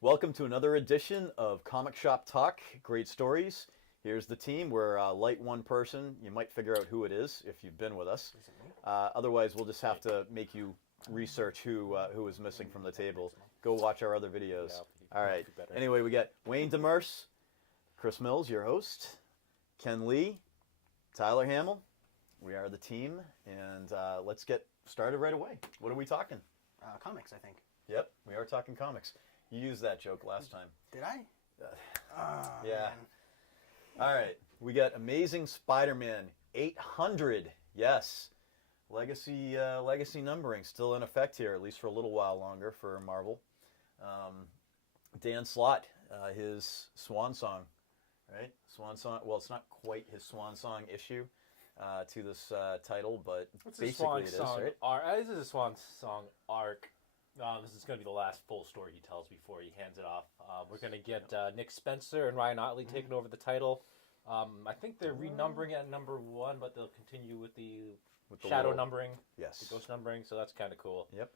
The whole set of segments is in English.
Welcome to another edition of Comic Shop Talk. Great stories. Here's the team. We're light one person. You might figure out who it is if you've been with us. Otherwise, we'll just have to make you research who is missing from the table. Go watch our other videos. All right. Anyway, we got Wayne Demers, Chris Mills, your host, Ken Lee, Tyler Hamill. We are the team, and let's get started right away. What are we talking? Comics, I think. Yep, we are talking comics. You used that joke last time. Did I? Yeah. Man. All right. We got Amazing Spider-Man 800. Yes. Legacy numbering still in effect here, at least for a little while longer for Marvel. Dan Slott, his swan song, right? Swan song. Well, it's not quite his swan song issue to this title, but basically it is, right? This is a swan song arc. This is going to be the last full story he tells before he hands it off. We're going to get Nick Spencer and Ryan Ottley taking over the title. I think they're renumbering it at number 1, but they'll continue with the shadow numbering, yes, the ghost numbering. So that's kind of cool. Yep.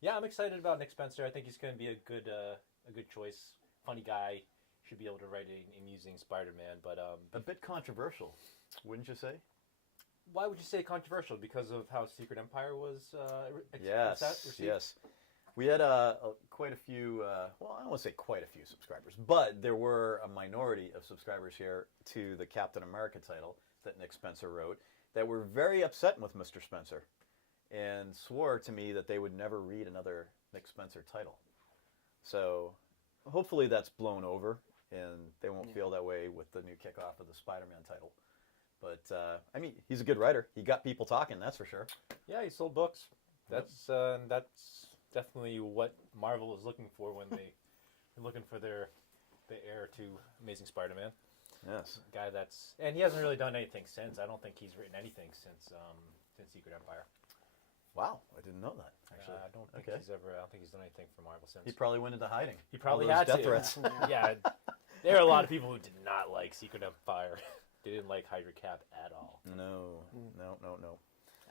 Yeah, I'm excited about Nick Spencer. I think he's going to be a good choice. Funny guy, should be able to write an amusing Spider-Man, but a bit controversial, wouldn't you say? Why would you say controversial? Because of how Secret Empire was received? Yes. We had quite a few, well, I don't want to say quite a few subscribers, but there were a minority of subscribers here to the Captain America title that Nick Spencer wrote that were very upset with Mr. Spencer and swore to me that they would never read another Nick Spencer title. So hopefully that's blown over and they won't feel that way with the new kickoff of the Spider-Man title. But, I mean, he's a good writer. He got people talking, that's for sure. Yeah, he sold books. That's definitely what Marvel is looking for when they're looking for the heir to Amazing Spider-Man. Yes. Guy and he hasn't really done anything since. I don't think he's written anything since Secret Empire. Wow, I didn't know that, actually. I don't think he's done anything for Marvel since. He probably went into hiding. He probably had death to. Threats. Yeah, there are a lot of people who did not like Secret Empire. They didn't like Hydra Cap at all. No.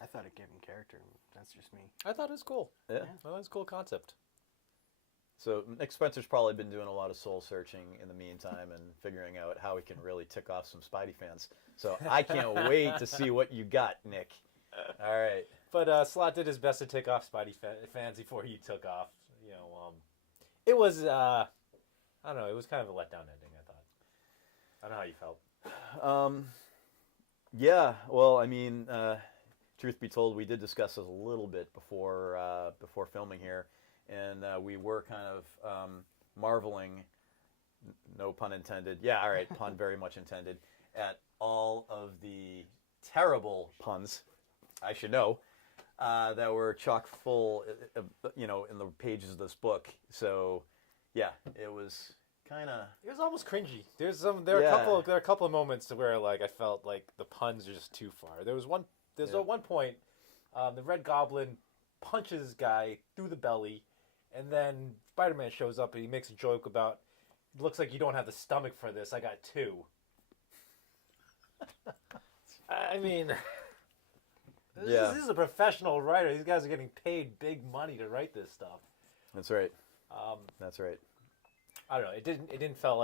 I thought it gave him character. That's just me. I thought it was cool. Yeah. I thought it was a cool concept. So Nick Spencer's probably been doing a lot of soul searching in the meantime and figuring out how he can really tick off some Spidey fans. So I can't wait to see what you got, Nick. All right. But Slott did his best to tick off Spidey fans before he took off. You know, it was I don't know. It was kind of a letdown ending, I thought. I don't know how you felt. Yeah, well, I mean, truth be told, we did discuss this a little bit before filming here, and we were kind of marveling, no pun intended, yeah, all right, pun very much intended, at all of the terrible puns, I should know, that were chock full, in the pages of this book. So, yeah, it was kind of. It was almost cringy. There are a couple of moments where like I felt like the puns are just too far. There's at one point, the Red Goblin punches this guy through the belly, and then Spider-Man shows up and he makes a joke about, "It looks like you don't have the stomach for this. I got 2." I mean, this is a professional writer. These guys are getting paid big money to write this stuff. That's right. That's right. I don't know. It didn't feel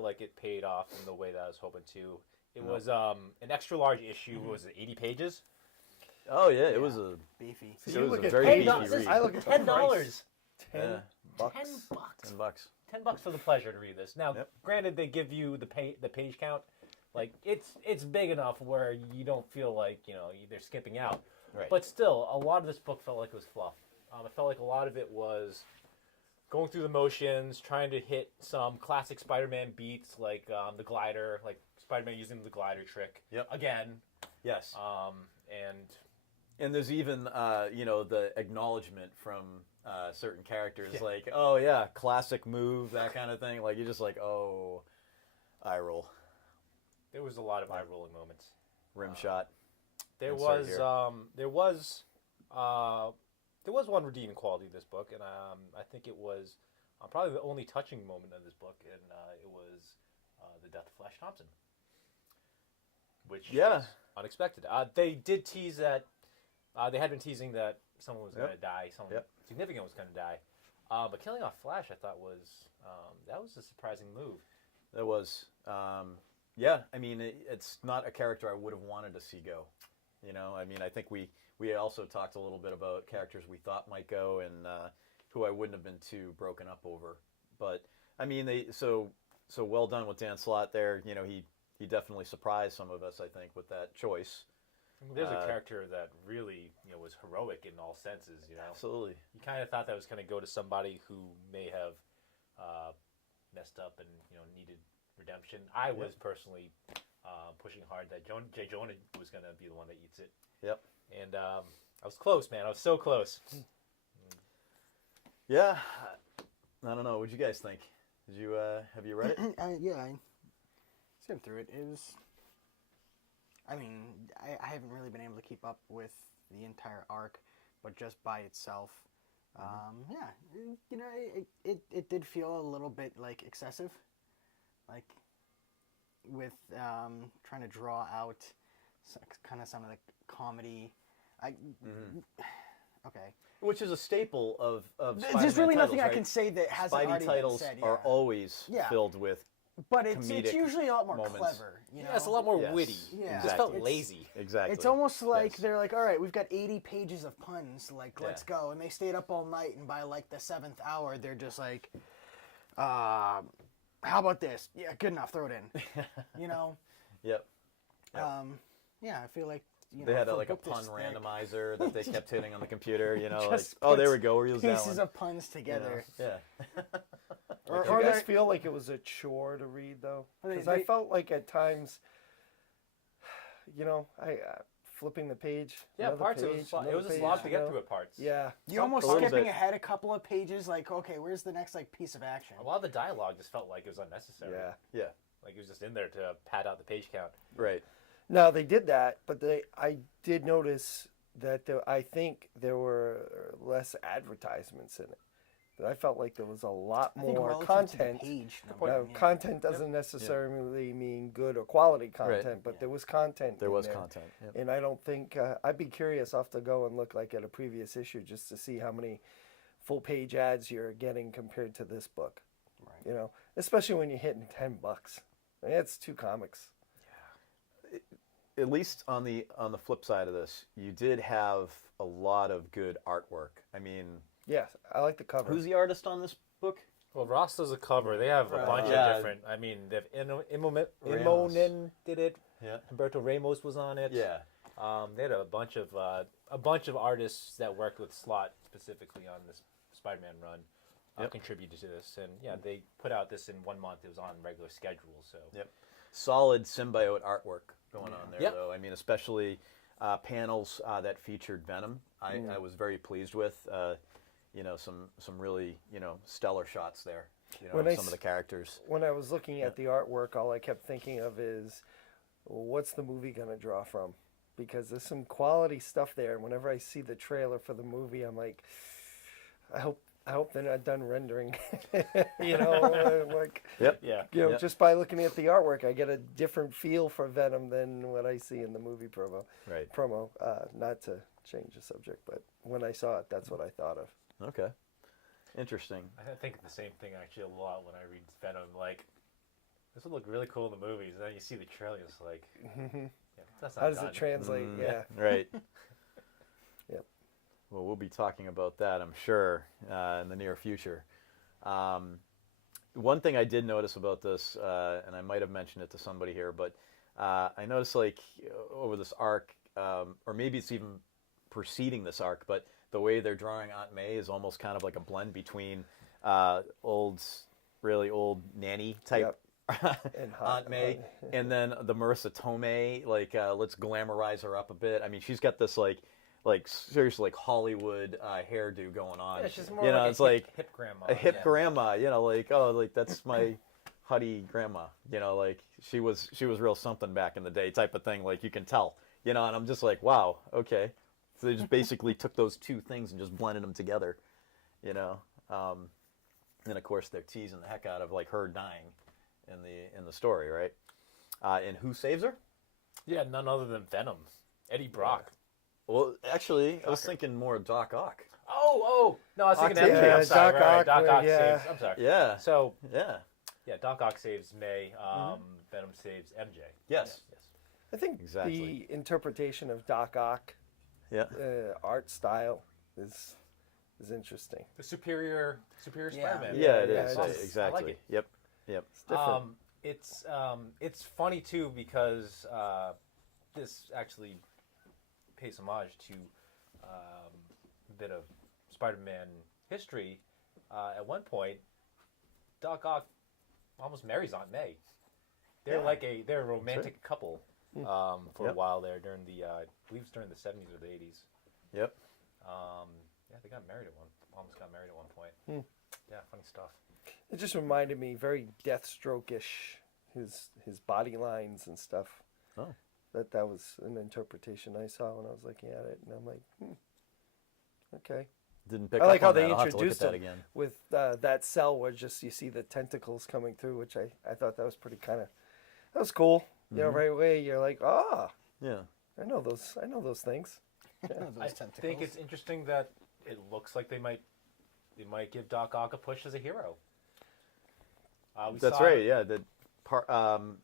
like it paid off in the way that I was hoping to. It was an extra large issue. Mm-hmm. Was it 80 pages? Oh yeah, it was a beefy. It was a very beefy read. I look at $10. $10. $10. $10 for the pleasure to read this. Now, granted, they give you the page count. Like it's big enough where you don't feel like they're skipping out. Right. But still, a lot of this book felt like it was fluff. I felt like a lot of it was going through the motions, trying to hit some classic Spider-Man beats, like the glider, like Spider-Man using the glider trick again. Yes. And there's even the acknowledgement from certain characters, like, oh yeah, classic move, that kind of thing. Like you're just like, oh, eye roll. There was a lot of eye rolling moments. Rim shot. There was one redeeming quality of this book, and I think it was probably the only touching moment of this book, and it was the death of Flash Thompson. which Yeah. was unexpected. They did tease that they had been teasing that someone was going to die, someone significant was going to die. But killing off Flash, I thought was a surprising move. That was, yeah. I mean, it's not a character I would have wanted to see go. You know, I mean, I think we also talked a little bit about characters we thought might go and who I wouldn't have been too broken up over. But I mean, so well done with Dan Slott there. You know, he definitely surprised some of us, I think, with that choice. There's a character that really, was heroic in all senses. Absolutely. You kind of thought that was going to go to somebody who may have messed up and needed redemption. I was personally pushing hard that Jay Jonah was going to be the one that eats it. Yep. And I was close, man. I was so close. Yeah. I don't know. What'd you guys think? Did you have you read it? Yeah, I skimmed through it. It was. I mean, I haven't really been able to keep up with the entire arc, but just by itself, it did feel a little bit like excessive, like with trying to draw out kind of some of the comedy. Okay. Which is a staple of Spider-Man There's really titles, nothing right? I can say that hasn't Spidey already titles been said. are always filled with. But it's comedic usually a lot more moments. clever. You know? Yeah, it's a lot more witty. Yeah. It just felt It's- lazy. Exactly. It's almost like they're like, all right, we've got 80 pages of puns. Like, let's Yeah. go. And they stayed up all night, and by like the 7th hour, they're just like, how about this? Yeah, good enough. Throw it in. You know. Yep. Yeah, I feel like They had for like a book this pun thick, randomizer that they kept hitting on the computer. You know, like, just oh, there puts we go. We'll use that pieces one. of puns together. Yeah. Or Do you guys they're- feel like it was a chore to read though? Well, Because they- I felt like at times, I flipping the page. Yeah, another parts. page, It was a another slog page, to you get know? through at parts. Yeah, you almost a little skipping bit. ahead a couple of pages. Like, okay, where's the next like piece of action? A lot of the dialogue just felt like it was unnecessary. yeah. Yeah. Like it was just in there to pad out the page count. Right. No, they did that, but I did notice that I think there were less advertisements in it. But I felt like there was a lot I think more relative to the content. page Now, number, yeah. content doesn't necessarily mean good or quality content, Right. but there was content. There in was there. content. Yep. And I don't think I'd be curious. I'll have to go and look like at a previous issue just to see how many full page ads you're getting compared to this book. Right. You know, especially when you're hitting $10. I mean, it's 2 comics. At least on the flip side of this, you did have a lot of good artwork. I mean, Yeah, I like the cover. who's the artist on this book? Well, Ross does a cover. They have a bunch Yeah. of different. I mean, they've Ramos. Imonen did it. Yeah. Humberto Ramos was on it. Yeah. They had a bunch of artists that worked with Slott specifically on this Spider-Man run. Yep. Contributed to this, and they put out this in 1 month. It was on regular schedule, so Yep. Solid symbiote artwork going on there, Yep. though. I mean, especially panels that featured Venom. I was very pleased with. Some really stellar shots there. When of I some of s- the characters. When I was looking at the artwork, all I kept thinking of is, what's the movie going to draw from? Because there's some quality stuff there. And whenever I see the trailer for the movie, I'm like, I hope they're not done rendering. Like, Yep. yeah. you know, Yep. just by looking at the artwork, I get a different feel for Venom than what I see in the movie promo. Right. Not to change the subject, but when I saw it, that's what I thought of. Okay. Interesting. I think the same thing actually a lot when I read Venom. Like, this would look really cool in the movies, and then you see the trailer, it's like, that's not How does done. it translate? Yeah. Right. Yep. Well, we'll be talking about that, I'm sure, in the near future. One thing I did notice about this, and I might have mentioned it to somebody here, but I noticed, like, over this arc, or maybe it's even preceding this arc, but the way they're drawing Aunt May is almost kind of like a blend between really old nanny type And Aunt May, and then the Marissa Tomei, like, let's glamorize her up a bit. I mean, she's got this like seriously like Hollywood hairdo going on. Yeah, she's more it's like like hip grandma. a hip yeah. grandma. Like, oh, like that's my huddy grandma. Like she was real something back in the day, type of thing. Like you can tell. And I'm just like, wow, okay. So they just basically took those two things and just blended them together. And of course they're teasing the heck out of like her dying in the story, right? And who saves her? Yeah, none other than Venom, Eddie Brock. Well, actually, I was Shocker. thinking more Doc Ock. Oh, no, I was thinking Octavia. MJ. Yeah, I'm sorry, Doc right, Ock, Doc Ock yeah. saves. I'm sorry. Yeah. So Yeah. yeah, Doc Ock saves May. Venom saves MJ. Yes. Yes. I think Exactly. the interpretation of Doc Ock Yeah. art style is interesting. The superior Yeah. Spider-Man. Yeah, it yeah, is. it's just- Exactly. I like it. Yep. Yep. It's different. It's funny too because this actually pays homage to a bit of Spider-Man history. At one point, Doc Ock almost marries Aunt May. They're Yeah. they're a romantic couple for a Yep. while there during the I believe it's during the 70s or the 80s. Yep. Yeah, they got married almost got married at one point. Yeah, funny stuff. It just reminded me very Deathstroke-ish, his body lines and stuff. Oh. That was an interpretation I saw when I was looking at it, and I'm like, okay. Didn't pick I like up how on they that. I'll have to look at introduced that him again. with that cell where just you see the tentacles coming through, which I thought that was pretty that was cool. You know, right away you're like, Yeah. I know those things. Those I tentacles. think it's interesting that it looks like they might give Doc Ock a push as a hero. That's right. Yeah. The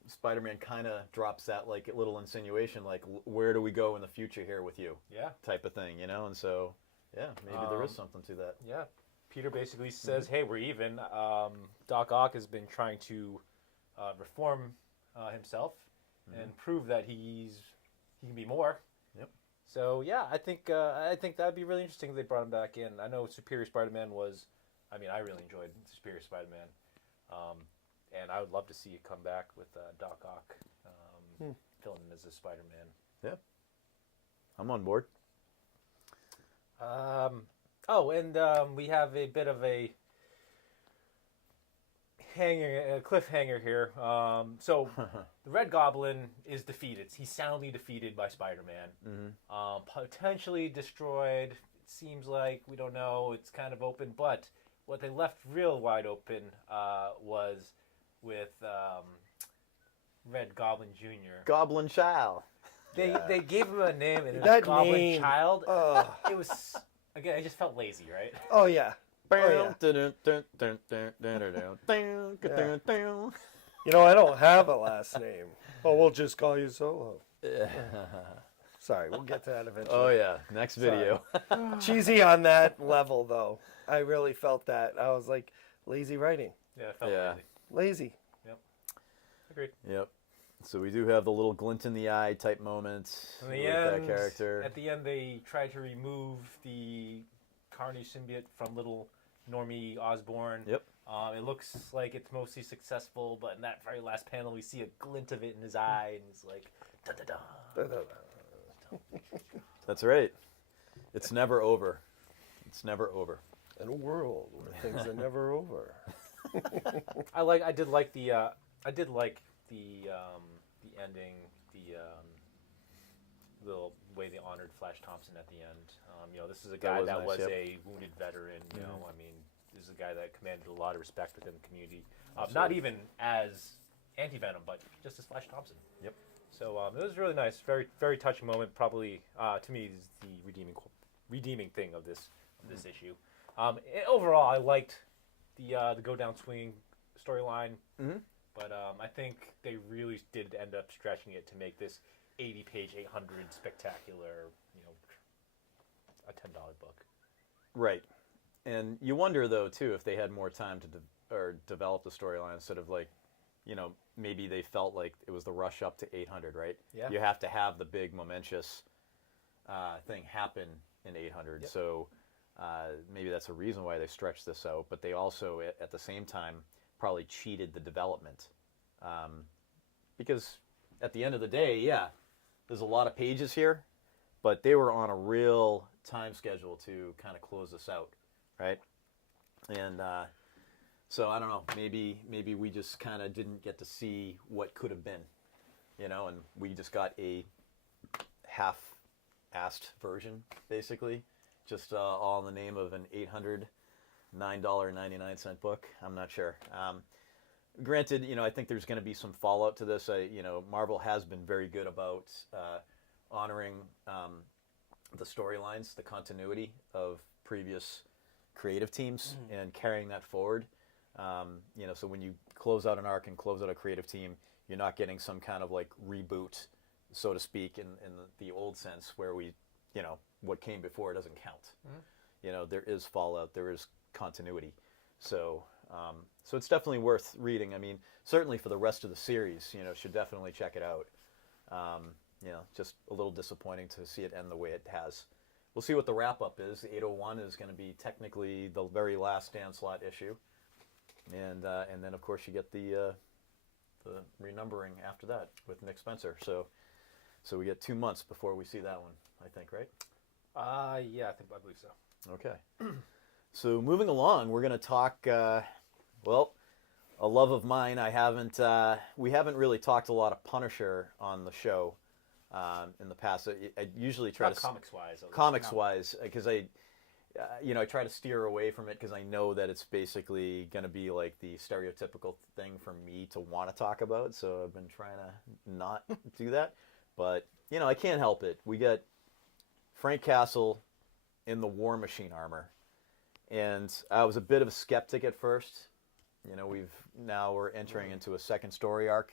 Spider-Man kind of drops that like little insinuation, like where do we go in the future here with you, Yeah, type of thing, you know. And so, yeah, maybe there is something to that. yeah. Peter basically says, "Hey, we're even." Doc Ock has been trying to reform himself and prove that he can be more. Yep. So yeah, I think that'd be really interesting if they brought him back in. I know Superior Spider-Man was, I mean, I really enjoyed Superior Spider-Man, and I would love to see it come back with Doc Ock filling in as a Spider-Man. Yeah. I'm on board. We have a bit of a cliffhanger here. So the Red Goblin is defeated. He's soundly defeated by Spider-Man. Potentially destroyed. It seems like, we don't know. It's kind of open, but what they left real wide open was with Red Goblin Jr. Goblin Child. They gave him a name, and it was That Goblin name, Child. Oh, It was, again, it just felt lazy, right? oh yeah. Oh, yeah. You know, I don't have a last name. Oh, we'll just call you Solo. Sorry, we'll get to that eventually. Oh yeah, next video. Cheesy on that level, though. I really felt that. I was like, lazy writing. Yeah, it felt Yeah. lazy. Lazy. Agreed. Yep. So we do have the little glint in the eye type moments In with the that end, character. At the end, they tried to remove the Carnage symbiote from little Normie Osborn. Yep. It looks like it's mostly successful, but in that very last panel, we see a glint of it in his eye, and it's like, da da da. That's right. It's never over. It's never over. In a world where things are never over. I did like the ending, the way they honored Flash Thompson at the end. This is a guy was that nice, was yep. a wounded veteran. I mean, this is a guy that commanded a lot of respect within the community. Not even as Anti-Venom, but just as Flash Thompson. Yep. So it was really nice, very very touching moment. Probably to me is the redeeming thing of this issue. Overall, I liked the go down swing storyline, but I think they really did end up stretching it to make this 80-page, 800 spectacular, a $10 book. Right. And you wonder though too if they had more time to develop the storyline instead of like, maybe they felt like it was the rush up to 800, right? Yeah. You have to have the big momentous thing happen in 800. Yep. So maybe that's a reason why they stretched this out. But they also, at the same time, probably cheated the development. Because at the end of the day, yeah, there's a lot of pages here, but they were on a real time schedule to kind of close this out, right? And so I don't know, maybe we just kind of didn't get to see what could have been, and we just got a half-assed version, basically, just all in the name of an $809.99 book. I'm not sure. Granted, I think there's going to be some fallout to this. Marvel has been very good about honoring the storylines, the continuity of previous creative teams, and carrying that forward. So when you close out an arc and close out a creative team, you're not getting some kind of like reboot, so to speak, in the old sense where what came before doesn't count. There is fallout, there is continuity. So it's definitely worth reading. I mean, certainly for the rest of the series, should definitely check it out. Just a little disappointing to see it end the way it has. We'll see what the wrap-up is. 801 is going to be technically the very last Dan Slott issue. And then, of course, you get the renumbering after that with Nick Spencer. So we get 2 months before we see that one, I think, right? Yeah, I believe so. Okay. So moving along, we're going to talk, a love of mine. We haven't really talked a lot of Punisher on the show in the past. I usually try Not to comics-wise. comics-wise, because I try to steer away from it because I know that it's basically going to be like the stereotypical thing for me to want to talk about. So I've been trying to not do that. But, I can't help it. We got Frank Castle in the War Machine armor. And I was a bit of a skeptic at first. We're entering into a second story arc.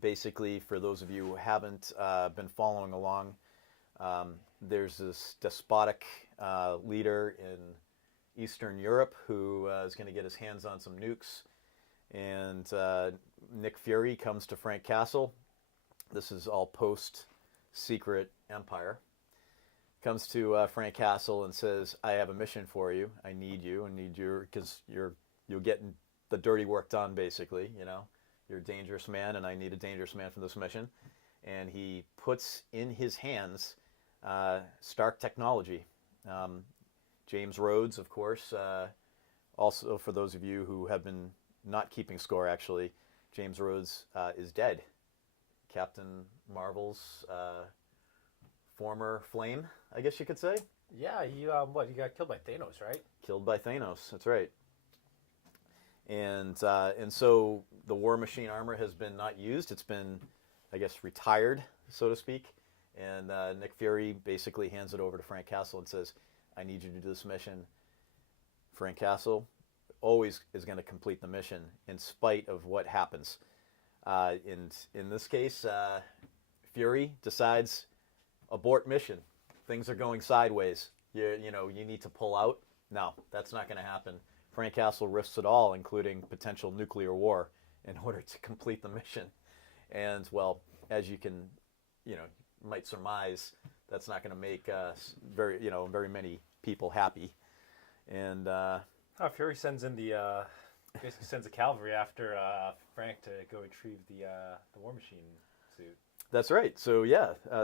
Basically, for those of you who haven't been following along, there's this despotic leader in Eastern Europe who is going to get his hands on some nukes. And Nick Fury comes to Frank Castle. This is all post-Secret Empire. Comes to Frank Castle and says, I have a mission for you. I need you. Because you're getting the dirty work done, basically. You're a dangerous man, and I need a dangerous man for this mission. And he puts in his hands Stark technology. James Rhodes, of course. Also, for those of you who have been not keeping score, actually, James Rhodes is dead. Captain Marvel's former flame, I guess you could say. Yeah, he got killed by Thanos, right? Killed by Thanos, that's right. And so the War Machine armor has been not used. It's been, I guess, retired, so to speak. And Nick Fury basically hands it over to Frank Castle and says, I need you to do this mission. Frank Castle always is going to complete the mission in spite of what happens. In this case, Fury decides, abort mission. Things are going sideways. You need to pull out. No, that's not going to happen. Frank Castle risks it all, including potential nuclear war, in order to complete the mission. And, well, as you can, might surmise, that's not going to make very many people happy. And Fury sends in basically sends a cavalry after Frank to go retrieve the War Machine suit. That's right. So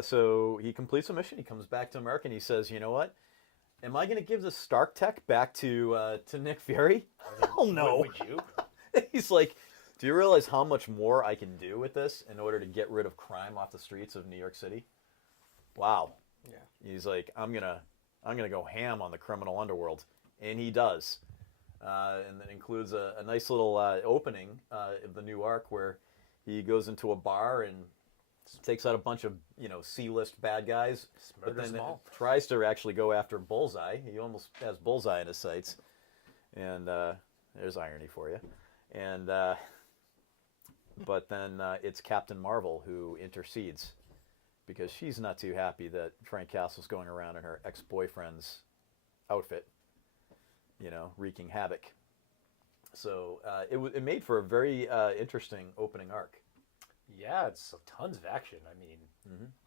so he completes the mission. He comes back to America and he says, "You know what? Am I going to give the Stark tech back to Nick Fury? Hell no." Would you? He's like, "Do you realize how much more I can do with this in order to get rid of crime off the streets of New York City?" Wow. Yeah. He's like, "I'm gonna go ham on the criminal underworld," and he does. And that includes a nice little opening of the new arc where he goes into a bar and takes out a bunch of C-list bad guys, but then tries to actually go after Bullseye. He almost has Bullseye in his sights, and there's irony for you. And but then it's Captain Marvel who intercedes because she's not too happy that Frank Castle's going around in her ex-boyfriend's outfit, wreaking havoc. So it made for a very interesting opening arc. Yeah, it's tons of action. I mean,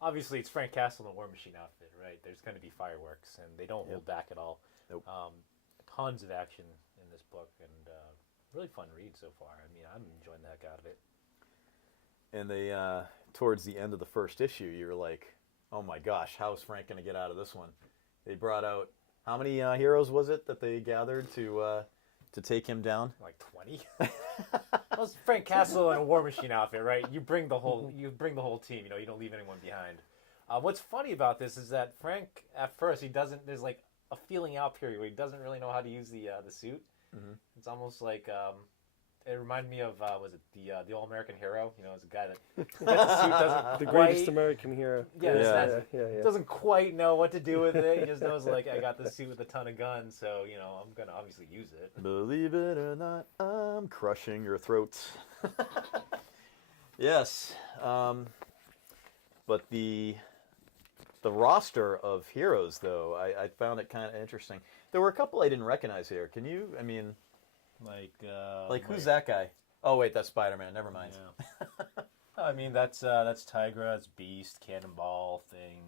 obviously it's Frank Castle in the War Machine outfit, right? There's going to be fireworks, and they don't hold back at all. Nope. Tons of action in this book, and really fun read so far. I mean, I'm enjoying the heck out of it. And they, towards the end of the first issue, you're like, oh my gosh, how is Frank going to get out of this one? They brought out, how many heroes was it that they gathered to take him down? Like 20. Well, it's Frank Castle in a War Machine outfit, right? You bring the whole team. You don't leave anyone behind. What's funny about this is that Frank, at first, he doesn't. There's like a feeling out period where he doesn't really know how to use the suit. Mm-hmm. It's almost like It reminded me of was it the All American Hero? You know, it's a guy that the suit doesn't The quite, greatest American hero. yeah. Doesn't quite know what to do with it. He just knows like I got this suit with a ton of guns, so you know I'm gonna obviously use it. Believe it or not, I'm crushing your throat. Yes, but the roster of heroes, though, I found it kind of interesting. There were a couple I didn't recognize here. Can you? I mean, like who's that guy? Oh wait, that's Spider-Man. Never mind. Yeah. I mean that's Tigra, that's Beast, Cannonball, Thing.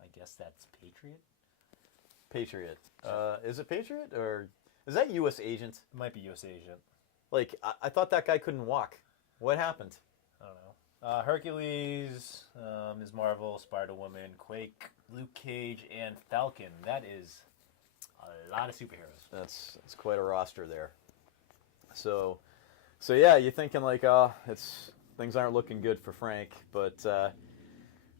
I guess that's Patriot. Patriot. Is it Patriot or is that U.S. Agent? It might be U.S. Agent. Like I thought that guy couldn't walk. What happened? I don't know. Hercules, Ms. Marvel, Spider-Woman, Quake, Luke Cage, and Falcon. That is a lot of superheroes. That's quite a roster there. So yeah, you're thinking like, things aren't looking good for Frank, but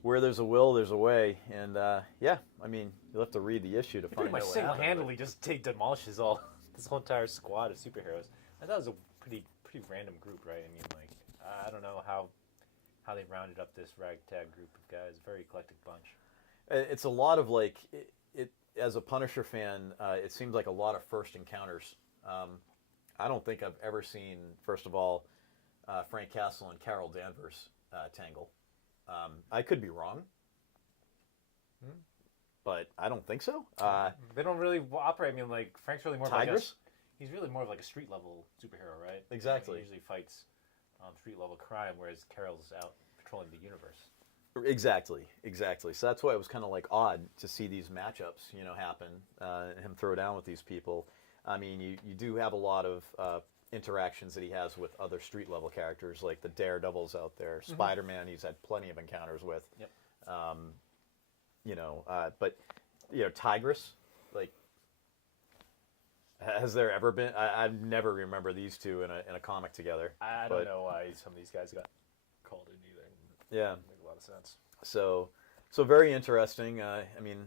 where there's a will, there's a way, and yeah, I mean, you'll have to read the issue to He find pretty out much what happened. single-handedly just demolishes this whole entire squad of superheroes. I thought it was a pretty random group, right? I mean, like, I don't know how they rounded up this ragtag group of guys. Very eclectic bunch. It's a lot of like it as a Punisher fan. It seems like a lot of first encounters. I don't think I've ever seen, first of all, Frank Castle and Carol Danvers tangle. I could be wrong, but I don't think so. They don't really operate. I mean, like Frank's really more of like Tigers? he's really more of like a street level superhero, right? Exactly. He usually fights street level crime, whereas Carol's out patrolling the universe. Exactly. So that's why it was kind of like odd to see these matchups, happen. Him throw down with these people. I mean, you do have a lot of interactions that he has with other street level characters, like the Daredevils out there. Mm-hmm. Spider-Man, he's had plenty of encounters with. Yep. But Tigress, like, has there ever been? I never remember these two in a comic together. I don't know why some of these guys got called in either. Yeah, makes a lot of sense. So very interesting. I mean,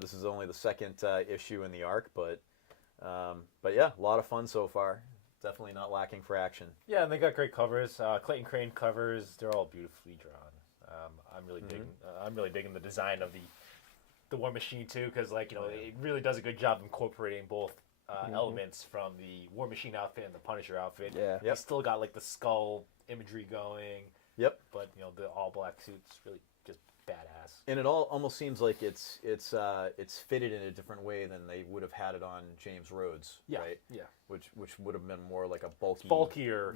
this is only the second issue in the arc, but yeah, a lot of fun so far. Definitely not lacking for action. Yeah, and they got great covers. Clayton Crane covers. They're all beautifully drawn. I'm really digging the design of the War Machine too, because it really does a good job incorporating both elements from the War Machine outfit and the Punisher outfit. Yeah. Yep. It's still got like the skull imagery going. Yep. But the all black suit's really just badass. And it all almost seems like it's fitted in a different way than they would have had it on James Rhodes, right? Yeah. Which would have been more like a bulky, bulkier,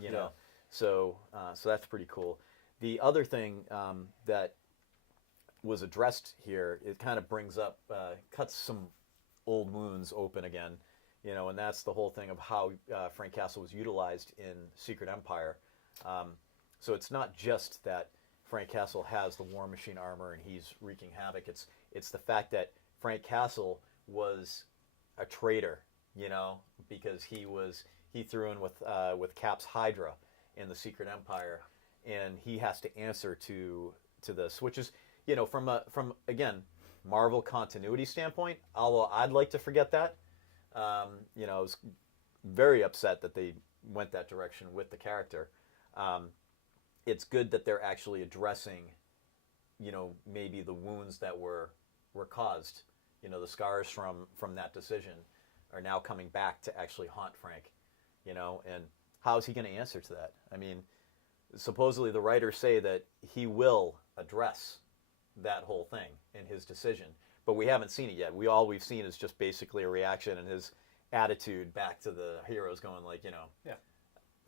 So that's pretty cool. The other thing that was addressed here, it kind of brings up, cuts some old wounds open again, and that's the whole thing of how Frank Castle was utilized in Secret Empire. So it's not just that Frank Castle has the War Machine armor and he's wreaking havoc. It's the fact that Frank Castle was a traitor, because he threw in with Cap's Hydra in the Secret Empire, and he has to answer to this, which is from again Marvel continuity standpoint. Although I'd like to forget that, I was very upset that they went that direction with the character. It's good that they're actually addressing, maybe the wounds that were caused, the scars from that decision are now coming back to actually haunt Frank, and how is he going to answer to that? I mean, supposedly the writers say that he will address that whole thing in his decision, but we haven't seen it yet. We've seen is just basically a reaction and his attitude back to the heroes going like, yeah.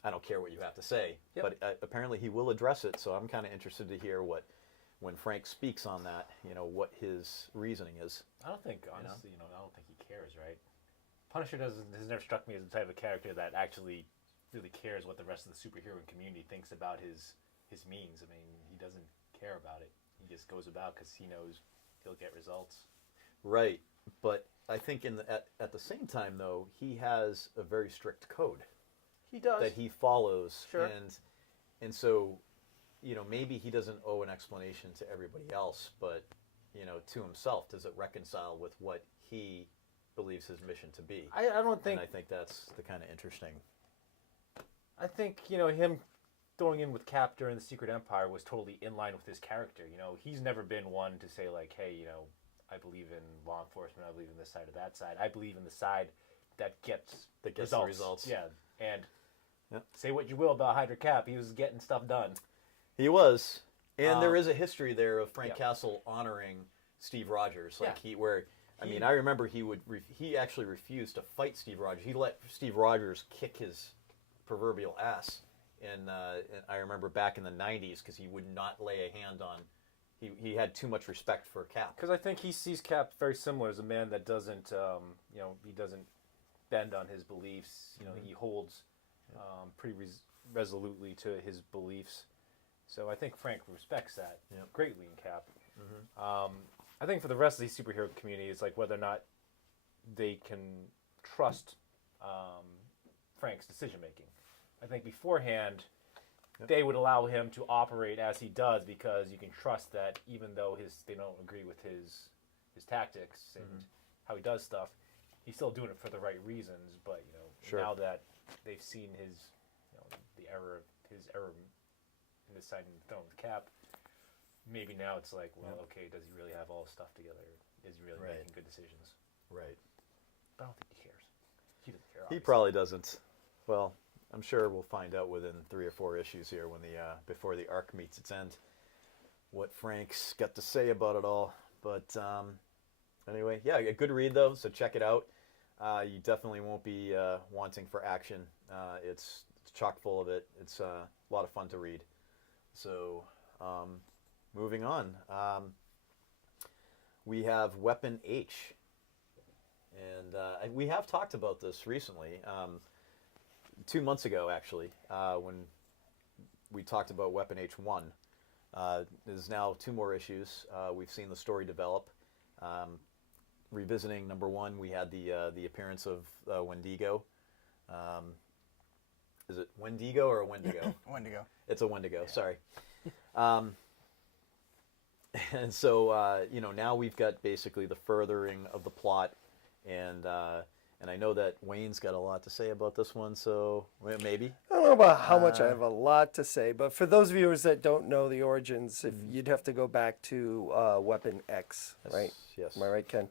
I don't care what you have to say, Yep. but apparently he will address it. So I'm kind of interested to hear when Frank speaks on that, what his reasoning is. I don't think, honestly, I don't think he cares, right? Punisher has never struck me as the type of character that actually really cares what the rest of the superhero community thinks about his means. I mean, he doesn't care about it. He just goes about because he knows he'll get results. Right, but I think at the same time though, he has a very strict code. He does. That he follows, Sure. and so, maybe he doesn't owe an explanation to everybody else, but to himself, does it reconcile with what he believes his mission to be? I don't think. And I think that's the kind of interesting I think, him throwing in with Cap during the Secret Empire was totally in line with his character. He's never been one to say like, hey, I believe in law enforcement. I believe in this side or that side. I believe in the side that gets the results. Yeah, and Yep. say what you will about Hydra Cap, he was getting stuff done. He was, and there is a history there of Frank Yeah. Castle honoring Steve Rogers. Like Yeah. I remember he actually refused to fight Steve Rogers. He let Steve Rogers kick his proverbial ass. And I remember back in the '90s because he would not lay a hand on. He had too much respect for Cap. Because I think he sees Cap very similar as a man that doesn't, he doesn't bend on his beliefs. He holds pretty resolutely to his beliefs. So I think Frank respects that greatly in Cap. I think for the rest of the superhero community, it's like whether or not they can trust Frank's decision making. I think beforehand, they would allow him to operate as he does because you can trust that even though they don't agree with his tactics and how he does stuff, he's still doing it for the right reasons. But now that they've seen his his error in deciding to throw him with Cap, maybe now it's like, well, okay, does he really have all his stuff together? Is he really making good decisions? Right. But I don't think he cares. He doesn't care. He Obviously. probably doesn't. Well, I'm sure we'll find out within 3 or 4 issues here when before the arc meets its end what Frank's got to say about it all. But anyway, yeah, a good read though, so check it out. You definitely won't be wanting for action. It's chock full of it. It's a lot of fun to read. So moving on, we have Weapon H. And we have talked about this recently. 2 months ago, actually, when we talked about Weapon H1. There's now 2 more issues. We've seen the story develop. Revisiting number 1, we had the appearance of Wendigo. Is it Wendigo or a Wendigo? Wendigo. It's a Wendigo, sorry. And so, now we've got basically the furthering of the plot, and I know that Wayne's got a lot to say about this one, so maybe. I don't know about how much I have a lot to say, but for those viewers that don't know the origins, if you'd have to go back to Weapon X, right? Yes. Am I right, Ken?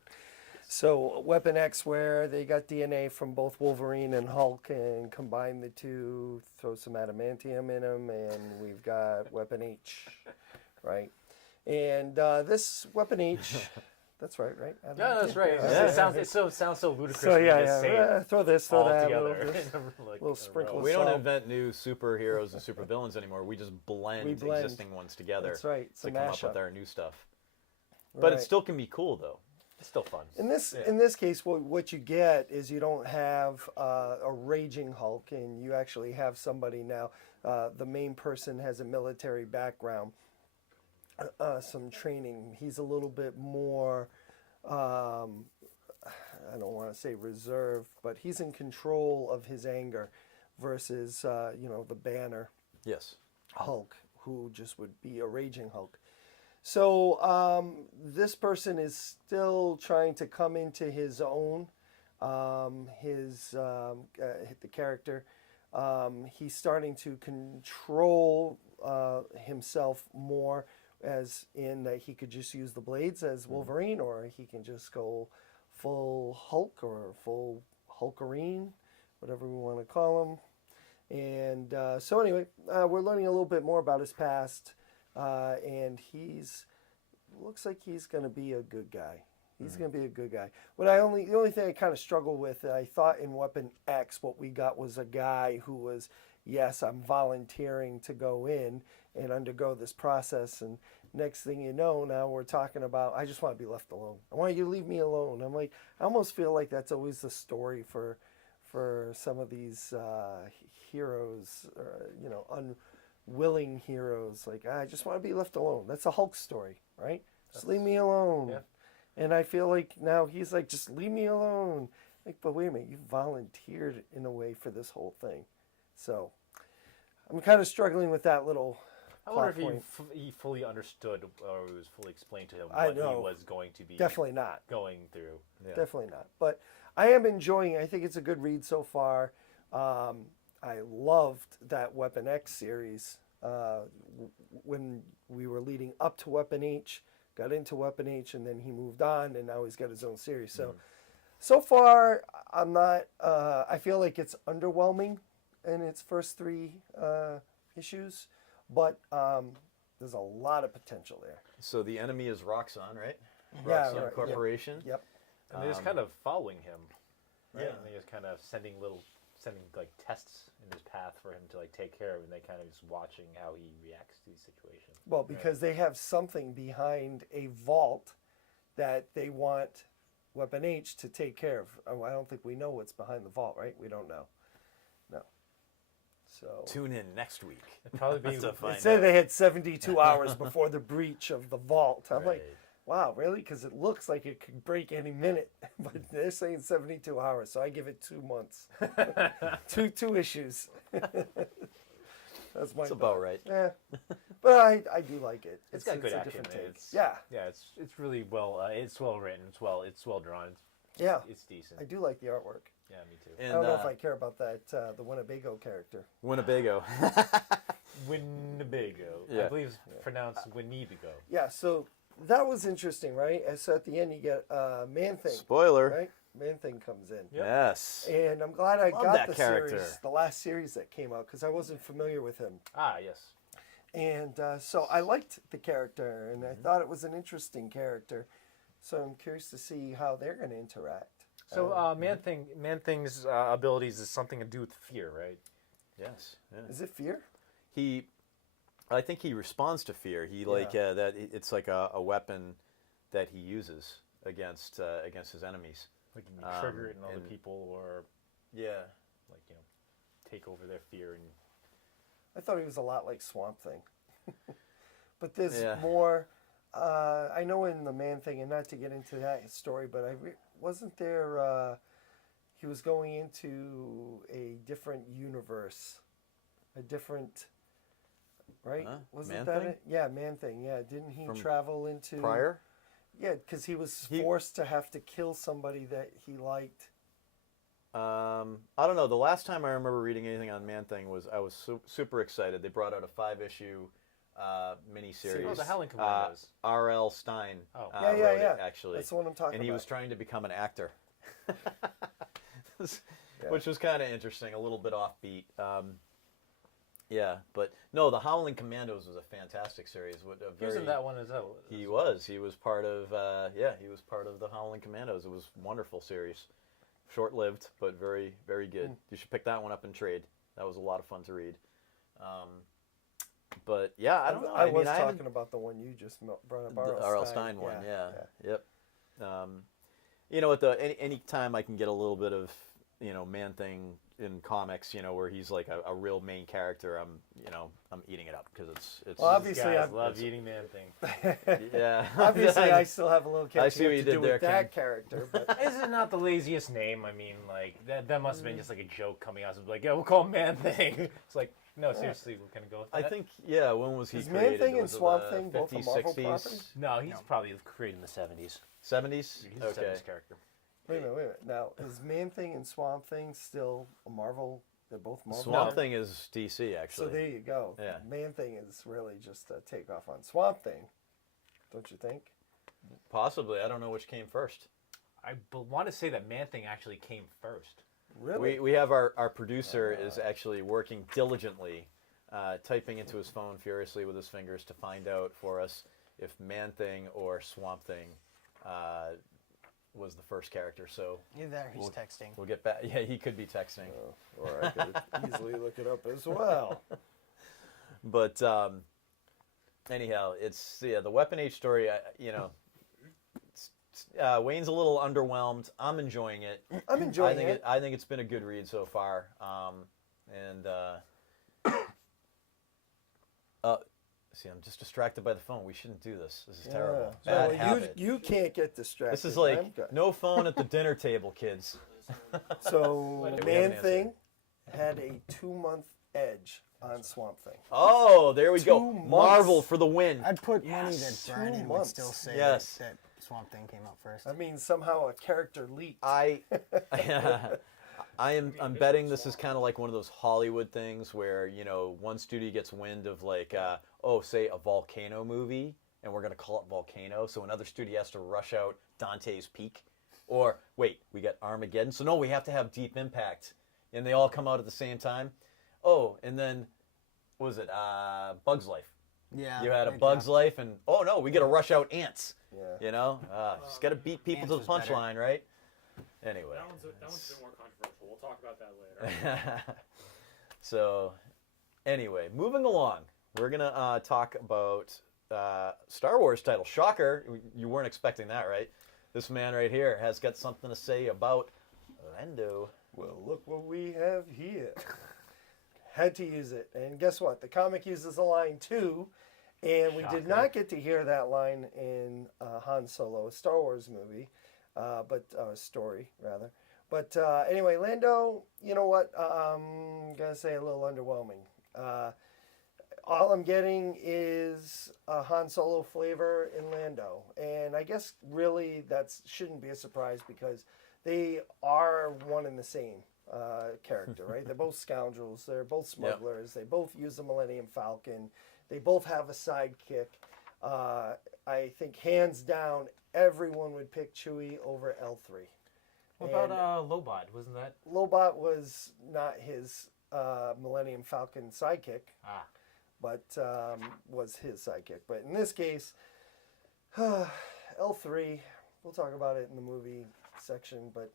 So Weapon X, where they got DNA from both Wolverine and Hulk and combine the two, throw some adamantium in them, and we've got Weapon H, right? And this Weapon H, that's right, right? No, that's right. Yeah. It sounds so ludicrous. So when you yeah, just say it throw this, throw all that, together. little, little sprinkle of We don't salt. invent new superheroes and supervillains anymore. We just blend, existing ones together. That's right. It's to a come up mashup. with our new stuff. But Right. it still can be cool, though. It's still fun. In this case, what you get is you don't have a raging Hulk, and you actually have somebody now. The main person has a military background, some training. He's a little bit more, I don't want to say reserved, but he's in control of his anger versus, the Banner Yes. Hulk, who just would be a raging Hulk. So this person is still trying to come into his own. The character, he's starting to control himself more, as in that he could just use the blades as Wolverine, or he can just go full Hulk or full Hulkerine, whatever we want to call him. And so anyway, we're learning a little bit more about his past. And looks like he's going to be a good guy. He's going to be a good guy. The only thing I kind of struggled with, I thought in Weapon X, what we got was a guy who was, yes, I'm volunteering to go in and undergo this process. And next thing you know, now we're talking about, I just want to be left alone. I want you to leave me alone. I'm like, I almost feel like that's always the story for some of these heroes, unwilling heroes. Like, I just want to be left alone. That's a Hulk story, right? Just leave me alone. Yeah. And I feel like now he's like, just leave me alone. Like, but wait a minute, you volunteered in a way for this whole thing. So I'm kind of struggling with that little I wonder if plot point. he fully understood, or it was fully explained to him I what know. he was going to be Definitely not. going through. Yeah. Definitely not. But I am enjoying it. I think it's a good read so far. I loved that Weapon X series when we were leading up to Weapon H, got into Weapon H, and then he moved on, and now he's got his own series. So, so far, I'm not. I feel like it's underwhelming in its first 3 issues, but there's a lot of potential there. So the enemy is Roxxon, right? Yeah, Roxxon right, Corporation. Yep. And they're just kind of following him, right? Yeah. And they're just kind of sending like tests in his path for him to like take care of, and they kind of just watching how he reacts to these situations. Well, because they have something behind a vault that they want Weapon H to take care of. Oh, I don't think we know what's behind the vault, right? We don't know. No. So Tune in next week. It'd probably be to find it said out. they had 72 hours before the breach of the vault. I'm like, Right. wow, really? Because it looks like it could break any minute, but they're saying 72 hours, so I give it 2 months, two issues. That's my That's about right. Yeah, but I do like it. It's got good a action. different take. It's, Yeah, yeah, it's really well. It's well written. It's well drawn. yeah. It's decent. I do like the artwork. Yeah, me too. And, I don't know if I care about that the Winnebago character. Winnebago. Winnebago. Yeah. I believe it's pronounced Winnebago. Yeah, so that was interesting, right? And so at the end you get Man-Thing, Spoiler. right? Man-Thing comes in. Yep. Yes. And I'm glad I Love got that the character. series, the last series that came out, because I wasn't familiar with him. Ah, yes. And so I liked the character, and I thought it was an interesting character. So I'm curious to see how they're going to interact. So Man-Thing's abilities is something to do with fear, right? Yes. Yeah. Is it fear? I think he responds to fear. He like that. It's like a weapon that he uses against his enemies. Like you can trigger it in other and- people, or Yeah. like take over their fear. And I thought he was a lot like Swamp Thing. But there's Yeah. more. I know in the Man-Thing, and not to get into that story, but wasn't there. He was going into a different universe, a different. Right? Huh? Wasn't Man-Thing? that it? Yeah, Man-Thing. Yeah, didn't he From travel into Prior. Yeah, because he was He- forced to have to kill somebody that he liked. I don't know. The last time I remember reading anything on Man-Thing was I was super excited. They brought out a 5-issue miniseries. Oh, the Howling Commandos. R.L. Stein Oh. Yeah, wrote yeah, it, yeah. actually. That's the one I'm talking And he about. was trying to become an actor. Yeah. Which was kind of interesting, a little bit offbeat. Yeah, but no, the Howling Commandos was a fantastic series. he was in that one as well. He was part of. He was part of the Howling Commandos. It was a wonderful series, short-lived but very, very good. You should pick that one up and trade. That was a lot of fun to read. But yeah, I don't know. I mean, was I haven't- talking about the one you just brought up, the R.L. R.L. Stein one, Yeah. Yep. You know, any time I can get a little bit of Man-Thing in comics, where he's like a real main character, I'm eating it up because it's. Well, obviously, Guys I've- love eating Man-Thing. yeah. Obviously, I still have a little catching see what up you to did do there, with that Ken. character. But Is it not the laziest name? I mean, like that must have been just like a joke coming out. So like, yeah, we'll call him Man-Thing. It's like, no, seriously, we're gonna go with I that. think when was he Is created? Man-Thing and Was it Swamp the Thing both a 50s, Marvel 60s, property? No, he's probably created in the 70s. 70s? He's a Okay. 70s character. wait a minute. Now, is Man-Thing and Swamp Thing still a Marvel? They're both Marvel. Swamp No. Thing is DC, actually. So there you go. Yeah. Man-Thing is really just a takeoff on Swamp Thing, don't you think? Possibly. I don't know which came first. I want to say that Man-Thing actually came first. Really? We have our producer is actually working diligently, typing into his phone furiously with his fingers to find out for us if Man-Thing or Swamp Thing was the first character. So Either that or he's texting. we'll get back. Yeah, he could be texting. Or I could easily look it up as well. But anyhow, it's the Weapon H story. Wayne's a little underwhelmed. I'm enjoying it. I'm enjoying it. I think it's been a good read so far. See, I'm just distracted by the phone. We shouldn't do this. This is terrible. Yeah. Bad Well, habit. you can't get distracted. This is I'm like good. no phone at the dinner table, kids. So we have an Man-Thing had a 2-month edge on Swamp Thing. Oh, there we go. 2 months. Marvel for the win. I'd put money Yes. that Brandon 2 would months. still say Yes. that Swamp Thing came out first. I mean, somehow a character leaked. I I'm betting this is kind of like one of those Hollywood things where, you know, one studio gets wind of like, say a volcano movie, and we're going to call it Volcano, so another studio has to rush out Dante's Peak. Or, wait, we got Armageddon, so no, we have to have Deep Impact. And they all come out at the same time. Oh, and then, what was it, Bug's Life. Yeah. You had a they Bug's dropped- Life, and, oh no, we got to rush out Ants. Yeah. You know? Just got to beat people Ants to the was better. punchline, right? Anyway. That one's been more controversial. We'll talk about that later. So, anyway, moving along, we're gonna talk about Star Wars title. Shocker, you weren't expecting that, right? This man right here has got something to say about Lando. Well, look what we have here. Had to use it. And guess what? The comic uses the line too. And we did not get to hear that line in Han Solo, a Star Wars movie, but story, rather. But anyway, Lando, you know what? I'm going to say a little underwhelming. All I'm getting is a Han Solo flavor in Lando. And I guess really that shouldn't be a surprise because they are one and the same character, right? They're both scoundrels. They're both smugglers. They both use the Millennium Falcon. They both have a sidekick. I think hands down, everyone would pick Chewie over L3. What about Lobot? Wasn't that? Lobot was not his Millennium Falcon sidekick, but was his sidekick. But in this case, L3, we'll talk about it in the movie section, but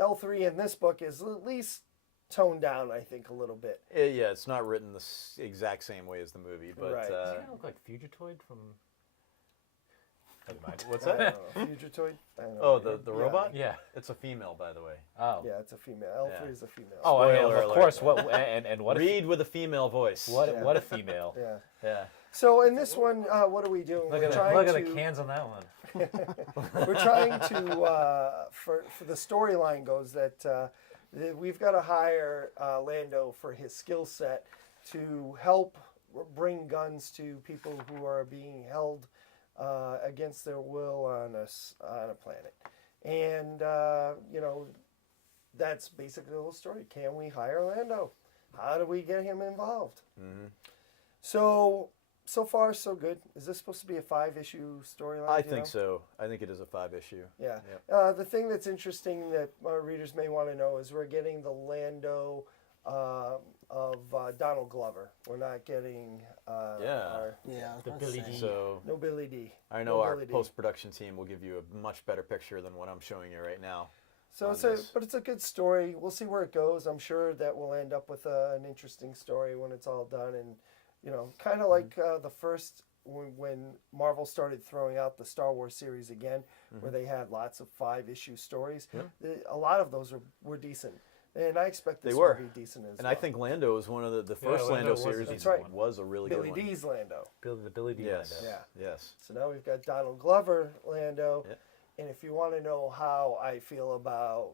L3 in this book is at least toned down, I think, a little bit. Yeah, it's not written the exact same way as the movie, but Right. Does he kind of look like Fugitoid from? Never mind. what's I that? don't know, Fugitoid? I don't know. Oh, the Yeah. robot? Yeah. It's a female, by the way. Oh. Yeah, it's a female. L3 Yeah. is a female. Oh, I mean, Spoiler of alert. course. What and what? Read with a female voice. What a female. Yeah. Yeah. So in this one, what are we doing? Look We're at trying the to- cans on that one. We're trying to, for the storyline goes that we've got to hire Lando for his skill set to help bring guns to people who are being held against their will on a planet. And, that's basically the whole story. Can we hire Lando? How do we get him involved? Mm-hmm. So far, so good. Is this supposed to be a 5-issue storyline? I do you think know? so. I think it is a 5-issue. Yeah. Yep. The thing that's interesting that our readers may want to know is we're getting the Lando of Donald Glover. We're not getting our, Yeah. I was The about to Billy say. D. So no Billy D. I know No our Billy D. post-production team will give you a much better picture than what I'm showing you right now. So on it's this. but it's a good story. We'll see where it goes. I'm sure that we'll end up with an interesting story when it's all done. And kind of like the first when Marvel started throwing out the Star Wars series again, where they had lots of 5-issue stories. A lot of those were decent, and I expect this They were. will be decent as And well. I think Lando is one of the first Lando Lando was a series decent That's right. was a really Billy good one. D's Lando. The Billy D. Yes. Lando. Yeah. Yes. So now we've got Donald Glover Lando, Yeah. and if you want to know how I feel about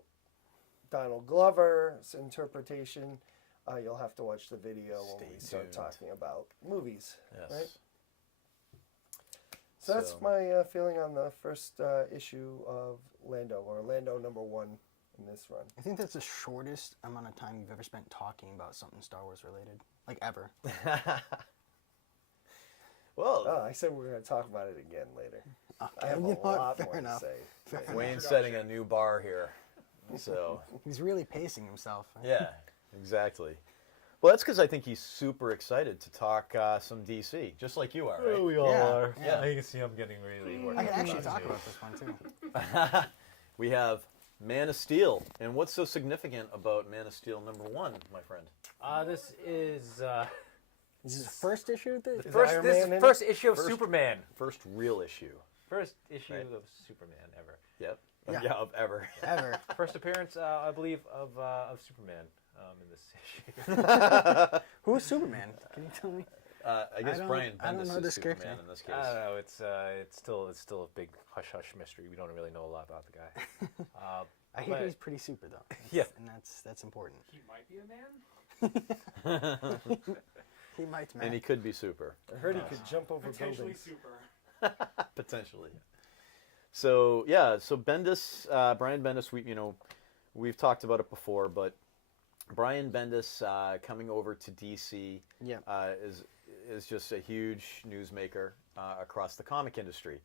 Donald Glover's interpretation, you'll have to watch the video when we Stay start tuned. talking about movies. Yes. Right? So that's my feeling on the first issue of Lando, or Lando #1 in this run. I think that's the shortest amount of time you've ever spent talking about something Star Wars related, like ever. Well, Oh, I said we were going to talk about it again later. I Okay, have you a know what? lot Fair more enough. to say. Fair enough. Wayne's setting a new bar here. So, He's really pacing himself. yeah, exactly. Well, that's because I think he's super excited to talk some DC, just like you are, right? We all Yeah, are. yeah. You can see I'm getting really worked I can up actually about talk it. about this one too. We have Man of Steel. And what's so significant about Man of Steel #1, my friend? This is This is the first issue of the first. Iron This Man is in it? first issue of First- Superman. First real issue. First issue Right. of Superman ever. Yep. Yeah. Yeah, of ever. ever. First appearance, I believe, of Superman in this issue. Who's Superman? Can you tell me? I guess don't- Brian I don't Bendis know is this Superman character. in this case. I don't know. It's still a big hush hush mystery. We don't really know a lot about the guy. I hear But- he's pretty super though. Yeah. And that's important. He might be a man. He might, man. And he could be super, I heard he could jump over Potentially buildings. super. potentially. So yeah, so Bendis, Brian Bendis, we've talked about it before, but Brian Bendis coming over to DC Yeah. is just a huge newsmaker across the comic industry,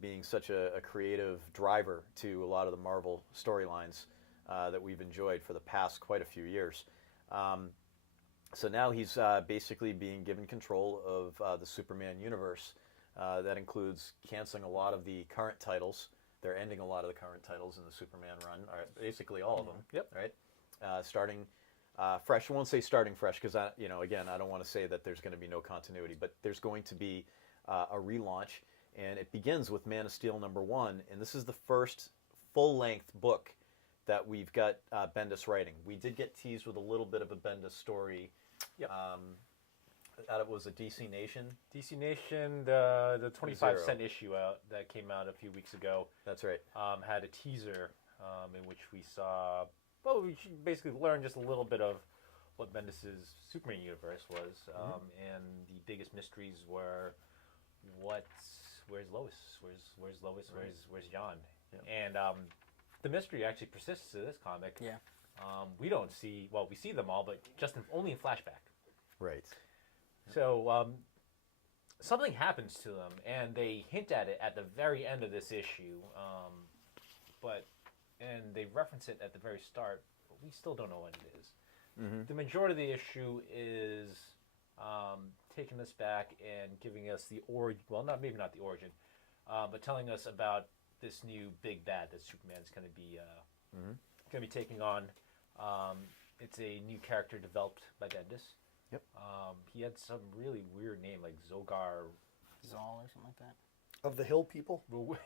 being such a creative driver to a lot of the Marvel storylines that we've enjoyed for the past quite a few years. So now he's basically being given control of the Superman universe. That includes canceling a lot of the current titles. They're ending a lot of the current titles in the Superman run, or basically all of them. Yep. Right. Starting fresh. I won't say starting fresh because again, I don't want to say that there's going to be no continuity, but there's going to be a relaunch, and it begins with Man of Steel #1, and this is the first full-length book that we've got Bendis writing. We did get teased with a little bit of a Bendis story. Yep. It was a DC Nation. DC Nation, the 25 Zero. cent issue that came out a few weeks ago, That's right. had a teaser in which we saw. Well, we basically learned just a little bit of what Bendis's Superman universe was, and the biggest mysteries were where's Lois, where's Lois, Right. where's Jan, Yeah. and the mystery actually persists to this comic. Yeah. We don't see we see them all, but just only in flashback. Right. So something happens to them, and they hint at it at the very end of this issue, and they reference it at the very start, but we still don't know what it is. Mm-hmm. The majority of the issue is taking us back and giving us the origin. Well, maybe not the origin, but telling us about this new big bad that Superman's going to be taking on. It's a new character developed by Bendis. Yep. He had some really weird name like Zogar. Zoll or something like that. Of the Hill people?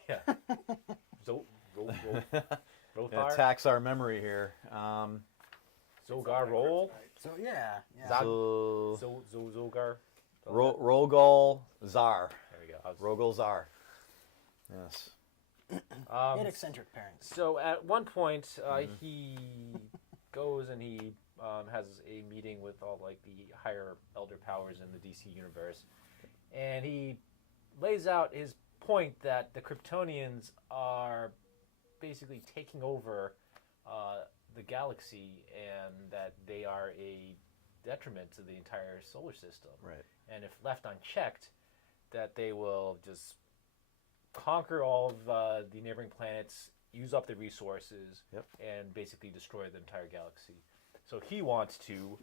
Yeah. Yeah, Rothar? tax our memory here. Zogar Roll? So yeah. So, Zogar? Rogol Zar. There we go. Rogol Zar. Yes. He had eccentric parents. So at one point, he goes and he has a meeting with all like the higher elder powers in the DC universe, and he lays out his point that the Kryptonians are basically taking over the galaxy, and that they are a detriment to the entire solar system. Right. And if left unchecked, that they will just conquer all of the neighboring planets, use up the resources, Yep. and basically destroy the entire galaxy. So he wants to,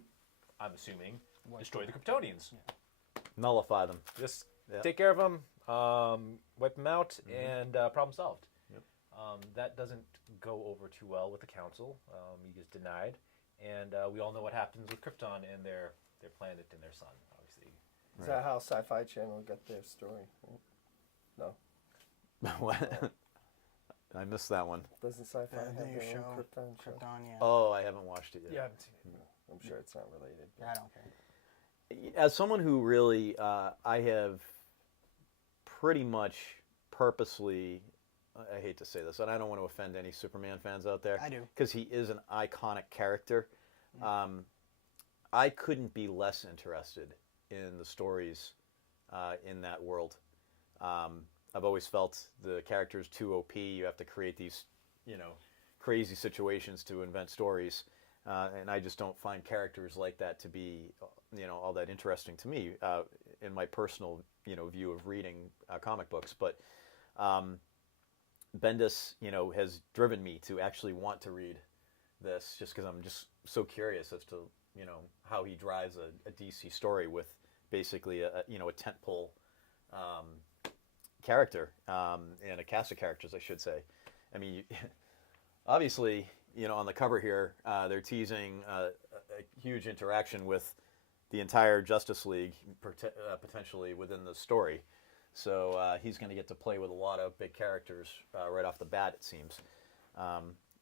I'm assuming, destroy the Kryptonians. Yeah. Nullify them. Just Yeah. take care of them, wipe them out, and problem solved. Yep. That doesn't go over too well with the council. He gets denied, and we all know what happens with Krypton and their planet and their sun, obviously. Is that how Sci-Fi Channel got their story? No. What? I missed that one. Doesn't Sci-Fi The have new their show, own Krypton show? Krypton, yeah. Oh, I haven't watched it yet. Yeah, I haven't seen it. I'm sure it's not related. I don't care. As someone who really, I have pretty much purposely, I hate to say this, and I don't want to offend any Superman fans out there. I do. Because he is an iconic character. I couldn't be less interested in the stories in that world. I've always felt the character is too OP. You have to create these, crazy situations to invent stories. And I just don't find characters like that to be, all that interesting to me in my personal, view of reading comic books. But Bendis, has driven me to actually want to read this just because I'm just so curious as to, how he drives a DC story with basically a tentpole character and a cast of characters, I should say. I mean, obviously, on the cover here, they're teasing a huge interaction with the entire Justice League, potentially within the story. So he's going to get to play with a lot of big characters right off the bat, it seems.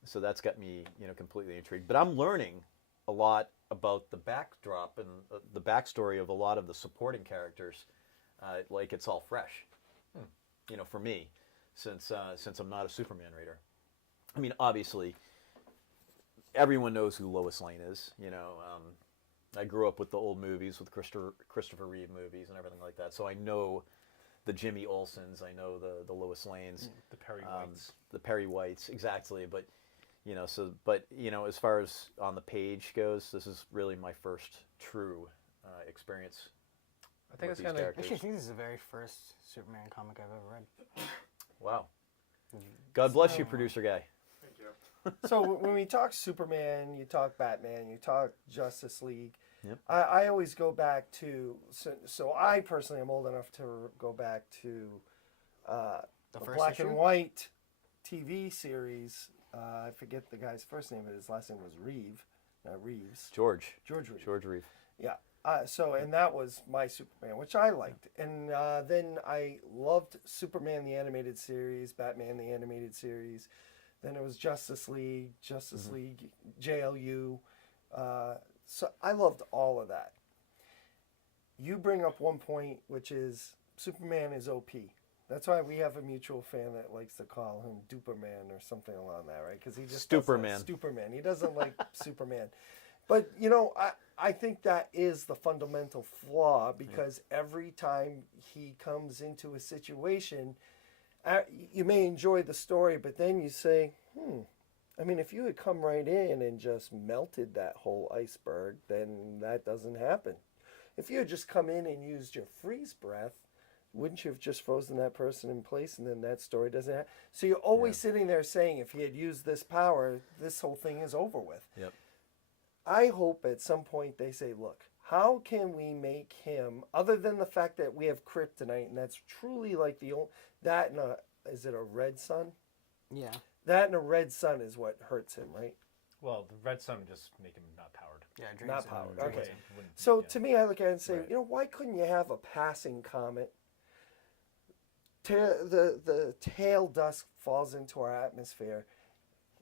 So that's got me, completely intrigued. But I'm learning a lot about the backdrop and the backstory of a lot of the supporting characters. Like it's all fresh, for me, since I'm not a Superman reader. I mean, obviously, everyone knows who Lois Lane is. I grew up with the old movies, with Christopher Reeve movies and everything like that. So I know the Jimmy Olsens. I know the Lois Lanes. The Perry Whites. The Perry Whites, exactly. But, you know, so but you know, as far as on the page goes, this is really my first true experience. I think with it's these kind of. characters. Actually, I think this is the very first Superman comic I've ever read. Wow. God bless you, So- producer guy. Thank you. So when we talk Superman, you talk Batman, you talk Justice League. Yep. I always go back to so I personally am old enough to go back to The a first black issue? and white TV series. I forget the guy's first name, but his last name was Reeve, not Reeves. George George Reeve. George Reeve. Yeah. And that was my Superman, which I liked. And then I loved Superman the animated series, Batman the animated series. Then it was Justice League, JLU. So I loved all of that. You bring up one point, which is Superman is OP. That's why we have a mutual fan that likes to call him Duperman or something along that, right? Because he just Stuperman. Stuperman. He doesn't like Superman. But, you know, I think that is the fundamental flaw because every time he comes into a situation, you may enjoy the story, but then you say, I mean, if you had come right in and just melted that whole iceberg, then that doesn't happen. If you had just come in and used your freeze breath, wouldn't you have just frozen that person in place and then that story doesn't happen? So you're always sitting there saying, if he had used this power, this whole thing is over with. Yep. I hope at some point they say, look, how can we make him, other than the fact that we have kryptonite, and that's truly like that and is it a red sun? Yeah. That and a red sun is what hurts him, right? Well, the red sun would just make him not powered. Yeah, it Not drains it. powered. Drains Okay. it. So to me, I look at it and say, Right. you know, why couldn't you have a passing comet? The tail dust falls into our atmosphere.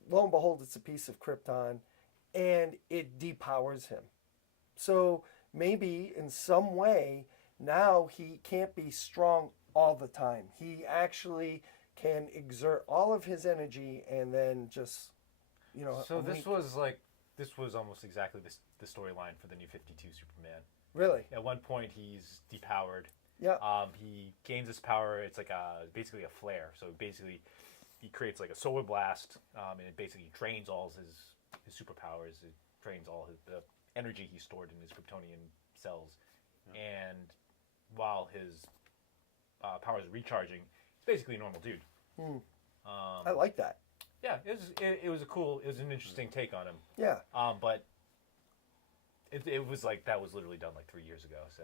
Lo and behold, it's a piece of Krypton, and it depowers him. So maybe in some way, now he can't be strong all the time. He actually can exert all of his energy and then just, you know. So this was almost exactly the storyline for the New 52 Superman. Really? At one point, he's depowered. Yeah. He gains his power. It's like basically a flare. So basically, he creates like a solar blast, and it basically drains all his superpowers. It drains all the energy he stored in his Kryptonian cells. And while his powers are recharging, he's basically a normal dude. I like that. Yeah, it was an interesting take on him. Yeah. But it was like that was literally done like 3 years ago. So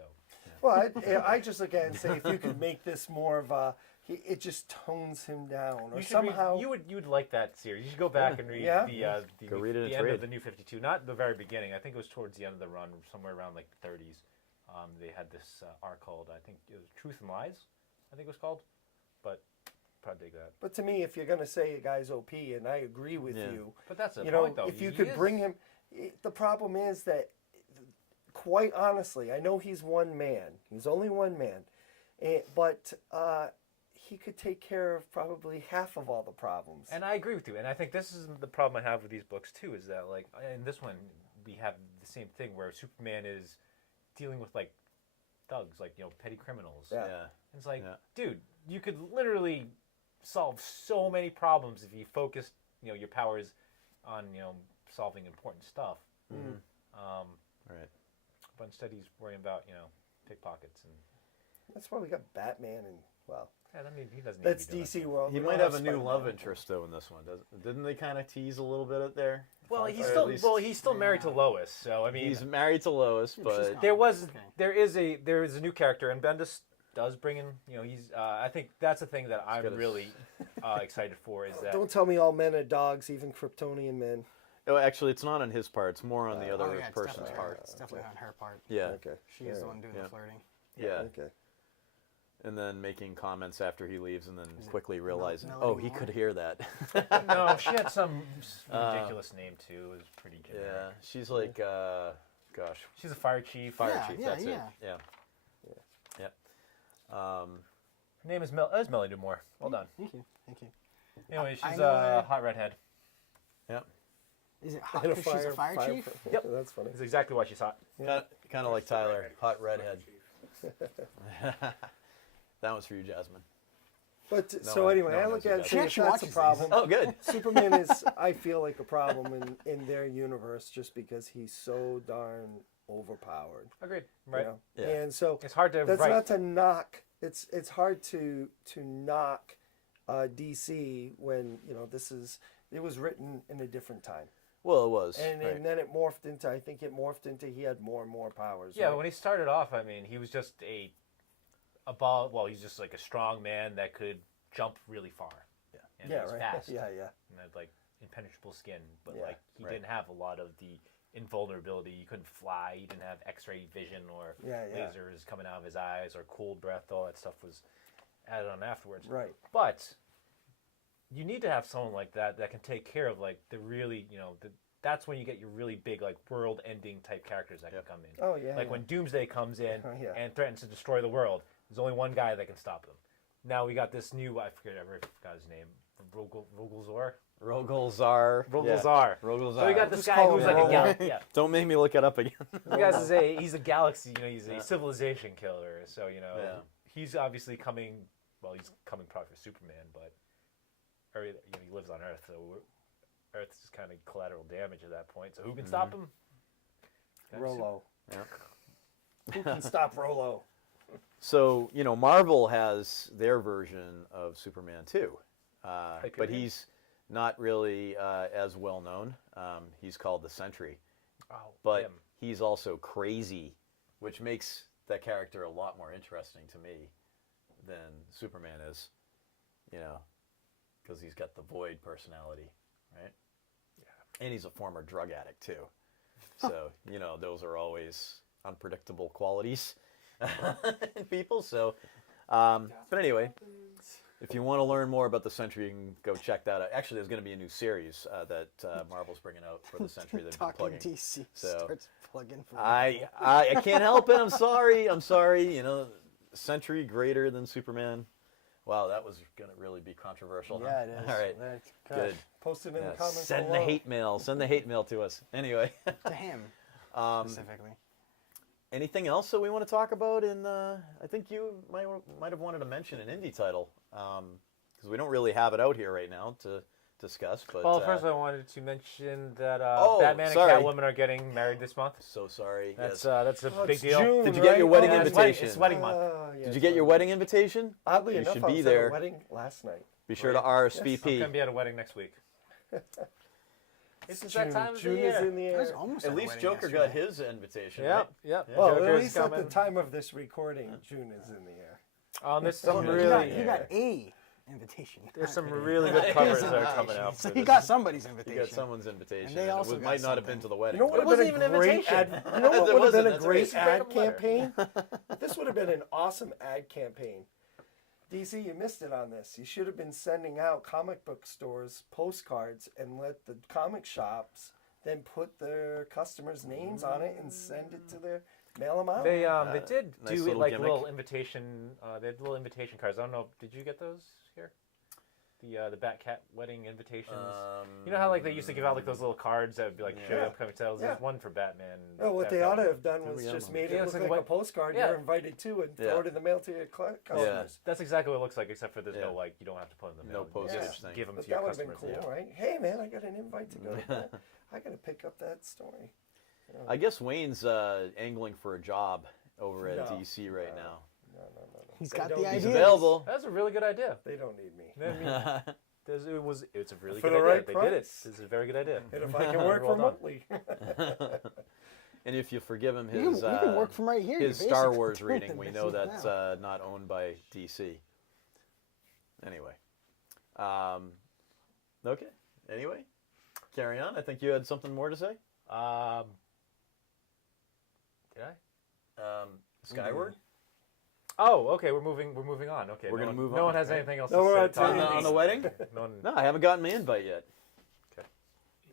Well, I just look at it and say if you could make this more of a, it just tones him down, or you should somehow. you would like that series. You should go back and read Yeah. Go read it in the end trade. of the New 52, not the very beginning. I think it was towards the end of the run, somewhere around like the 30s. They had this arc called, I think it was Truth and Lies, I think it was called, but probably dig that. But to me, if you're gonna say a guy's OP, and I agree with Yeah. you, But that's the you know, point, though. if you He could is- bring him, the problem is that, quite honestly, I know he's one man. He's only one man, but he could take care of probably half of all the problems. And I agree with you. And I think this is the problem I have with these books too. Is that like in this one we have the same thing where Superman is dealing with like thugs, like petty criminals. Yeah. Yeah. It's like, Yeah. dude, you could literally solve so many problems if you focused, your powers on, solving important stuff. Right. But instead he's worrying about, pickpockets and. That's why we got Batman, and well, Yeah, I mean, he doesn't. that's need to be DC doing that. world. He We might don't have a new Spider-Man love anymore. interest though in this one. Didn't they kind of tease a little bit there? Well, Or he's at still least- married to Lois, so I mean, He's married to Lois, but there was Okay. there is a new character, and Bendis does bring in. He's. I think that's the thing that I'm got a- really excited for is that. Don't tell me all men are dogs, even Kryptonian men. oh, actually, it's not on his part. It's more on the Oh, other yeah, it's person's definitely part. It's definitely on her part. Yeah. Okay. She is the Yeah. one doing Yeah. the flirting. Yeah. Okay. And then making comments after he leaves, and then Is it quickly realizing, Melody oh, he Moore? could hear that. No, she had some ridiculous name too. It was pretty generic. Yeah, she's like, gosh, She's a fire chief. fire Yeah, chief. yeah, That's yeah. it. Yeah. Her name is Melody Moore. Well done. Thank you. Thank you. Anyway, I she's know a her. hot redhead. Yeah. Is it hot And because she's a fire chief? Yep. That's funny. That's exactly why she's hot. Kind of like Tyler, hot redhead. Chief. That one's for you, Jasmine. But No so one- anyway, no one I knows look who at that it is. She saying actually that's a watches these. problem. Oh, good. Superman is, I feel like, a problem in their universe just because he's so darn overpowered. Agreed. you Right. know? Yeah. And so It's hard to that's write. not to knock. It's hard to knock DC when it was written in a different time, Well, it was. and right. and then it morphed into he had more and more powers. Yeah, right? when he started off, I mean, he was just a ball. Well, he's just like a strong man that could jump really far. Yeah. And yeah, he was right. fast. Yeah. And had like impenetrable skin, but Yeah, like he right. didn't have a lot of the invulnerability. You couldn't fly. You didn't have X-ray vision or Yeah. lasers coming out of his eyes or cold breath. All that stuff was added on afterwards. Right. But you need to have someone like that that can take care of like the really, that's when you get your really big like world-ending type characters that Yep. can come in. Oh yeah. Like yeah. when Doomsday comes in Yeah. and threatens to destroy the world, there's only one guy that can stop them. Now we got this new, I forgot his name, Rogolzar. Rogolzar. Rogolzar. Rogolzar. So we got this Just guy call who's him like a Rogol. galaxy. Yeah, Don't make me look it up again. the guy's he's a galaxy. He's a civilization killer. So Yeah. he's obviously coming. Well, he's coming probably for Superman, but he lives on Earth, so Earth's just kind of collateral damage at that point. So who can stop him? Rolo. Yeah. Who can stop Rolo? So, Marvel has their version of Superman too. But Hyperion? he's not really as well known. He's called the Sentry. Oh, But him. he's also crazy, which makes that character a lot more interesting to me than Superman is, because he's got the Void personality, right? Yeah. And he's a former drug addict too. So, those are always unpredictable qualities in people. So, but anyway, if you want to learn more about the Sentry, you can go check that out. Actually, there's going to be a new series that Marvel's bringing out for the Sentry. They've been Talking plugging. DC So, starts plugging for I can't help it. I'm sorry. Sentry greater than Superman. Wow, that was going to really be controversial. Yeah, huh? it is. All right. That's Good. Post it in the Yeah, comments send the below. hate mail. Send the hate mail to us. Anyway, to him specifically. anything else that we want to talk about? I think you might have wanted to mention an indie title because we don't really have it out here right now to discuss. But Well, first I wanted to mention that Oh, Batman sorry. and Catwoman are getting married this month. so sorry. That's yes. that's a Oh, big it's deal. June, Did you get your right? wedding Yeah, invitation? It's wedding month. Yeah, Did it's you get your wedding. wedding invitation? Oddly You enough, should I be was there. at a wedding last night. Be sure to I'm RSVP. gonna be at a wedding next week. It's June, that time of June the year. is in the I was air. almost At a least wedding Joker yesterday. got his invitation. Yep, Right? yep. Yeah. Well, at Joker's least at coming. the time of this recording, June is in the air. There's some He really He got a invitation. there's some Not really good covers that are coming out. So for he this. got somebody's He invitation. got someone's invitation. And they and also it got might not have been something. to the wedding. You know what It would have wasn't been even a an great invitation. ad? You know what It would have been wasn't, a that's great right. ad It's a letter. campaign? This would have been an awesome ad campaign. DC, you missed it on this. You should have been sending out comic book stores postcards and let the comic shops then put their customers' names on it and send it to their mail them out. They did nice do it little like gimmick. little invitation. They had little invitation cards. I don't know. Did you get those here? The Batcat wedding invitations. You know how like they used to give out like those little cards that would be like show Yeah. up coming sales. Yeah. There's one for Batman. Oh, what they ought to have done was Maybe just I'm- made Yeah, it it's look like like a what- postcard yeah. you're invited to and Yeah. throw it in the mail to your customers. That's exactly what it looks like, except for there's Yeah. no like you don't have to put it in the No mail. postage You just thing. Give them But to your that would have been customers. cool, right? Hey, man, I got an invite to go to that. I got to pick up that story. I guess Wayne's angling for a job over at No. DC right No. now. No. He's They got don't the need He's ideas. available. That's a really good idea. They don't need me. I mean, it's a really For good the idea. right They did it. price. It's a very good idea. And if I can work Well done. remotely. And if you forgive him You his can work from right here. his You're Star basically Wars doing reading, the we know business that's now. not owned by DC. Anyway, okay. Anyway, carry on. I think you had something more to say. Did I? Skyward. Oh, okay. We're moving on. Okay. We're no gonna one- move No on, one has right? anything else No, to we're say. on Talk to- about on the this. wedding? No one- No, I haven't gotten my invite yet.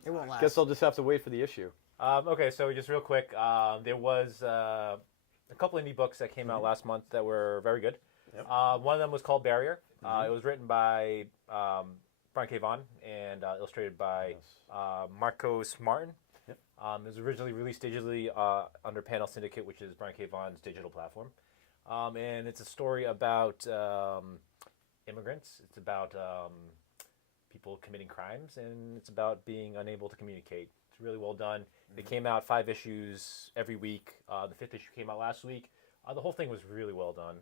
It won't last. Guess I'll just have to wait for the issue. Okay, so just real quick, there was a couple indie books that came out last month that were very good. Yep. One of them was called Barrier. It was written by Brian K. Vaughan and illustrated by Marcos Martin. Yep. It was originally released digitally under Panel Syndicate, which is Brian K. Vaughan's digital platform. And it's a story about immigrants. It's about people committing crimes, and it's about being unable to communicate. It's really well done. They came out 5 issues every week. The 5th issue came out last week. The whole thing was really well done.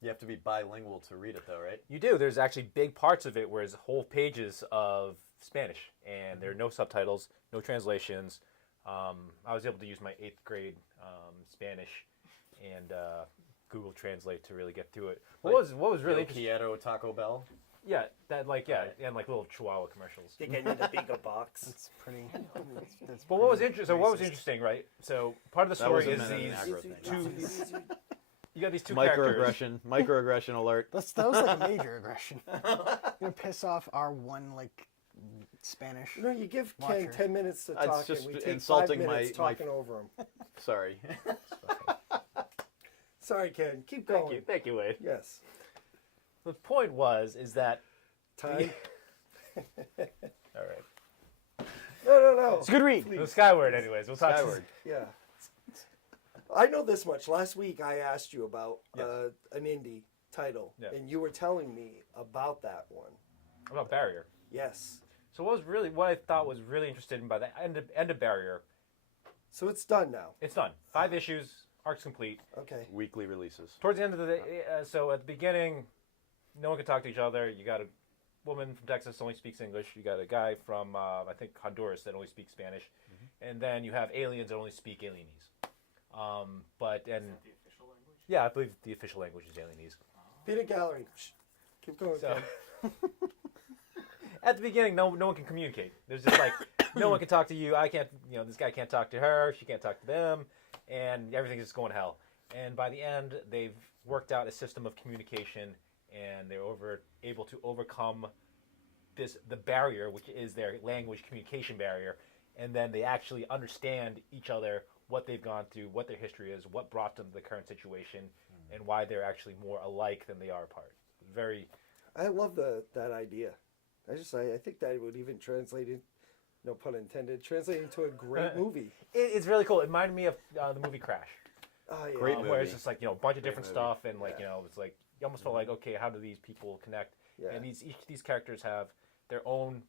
You have to be bilingual to read it, though, right? You do. There's actually big parts of it where there's whole pages of Spanish, and there are no subtitles, no translations. I was able to use my 8th grade Spanish and Google Translate to really get through it. What was really Yo interesting? Quiero Taco Bell. Yeah, and little Chihuahua commercials. Think I need a bigger box. That's pretty. That's But what was pretty interesting? So what was racist. interesting, right? So part of the That story wasn't is meant these as an aggro thing. you got these two characters. Microaggression alert. That was like a major aggression. You're gonna piss off our one like Spanish. You know, you give Ken Watcher. 10 minutes to It's talk, just and we take insulting 5 minutes my- talking over him. Sorry. Sorry, Ken. Keep going. Thank you, Wade. Yes. The point is that Time. all right. No. It's a good read. So Skyward, anyways. We'll talk. Skyward. Yeah. I know this much. Last week I asked you about Yes. an indie title, Yeah. and you were telling me about that one. About Barrier. Yes. So what I thought was really interesting by the end of Barrier, So it's done now. it's done. 5 issues, arc's complete. Okay. Weekly releases. Towards the end of the day, so at the beginning, no one can talk to each other. You got a woman from Texas that only speaks English. You got a guy from I think Honduras that only speaks Spanish, and then you have aliens that only speak alienese. Is that the official language? Yeah, I believe the official language is alienese. Peanut Gallery. Shh. Keep going, So Ken. at the beginning, no one can communicate. There's just like no one can talk to you. I can't. This guy can't talk to her. She can't talk to them, and everything's just going to hell. And by the end, they've worked out a system of communication, and they're able to overcome the barrier, which is their language communication barrier, and then they actually understand each other, what they've gone through, what their history is, what brought them to the current situation, and why they're actually more alike than they are apart. Very. I love that idea. I think that would even translate in, no pun intended, translate into a great movie. It's really cool. It reminded me of the movie Crash. Oh, yeah. Great Where it's movie. just like, a bunch of different movie. stuff, and like, Yeah. it's like, you almost felt like, okay, how do these people connect? Yeah. And each of these characters have their own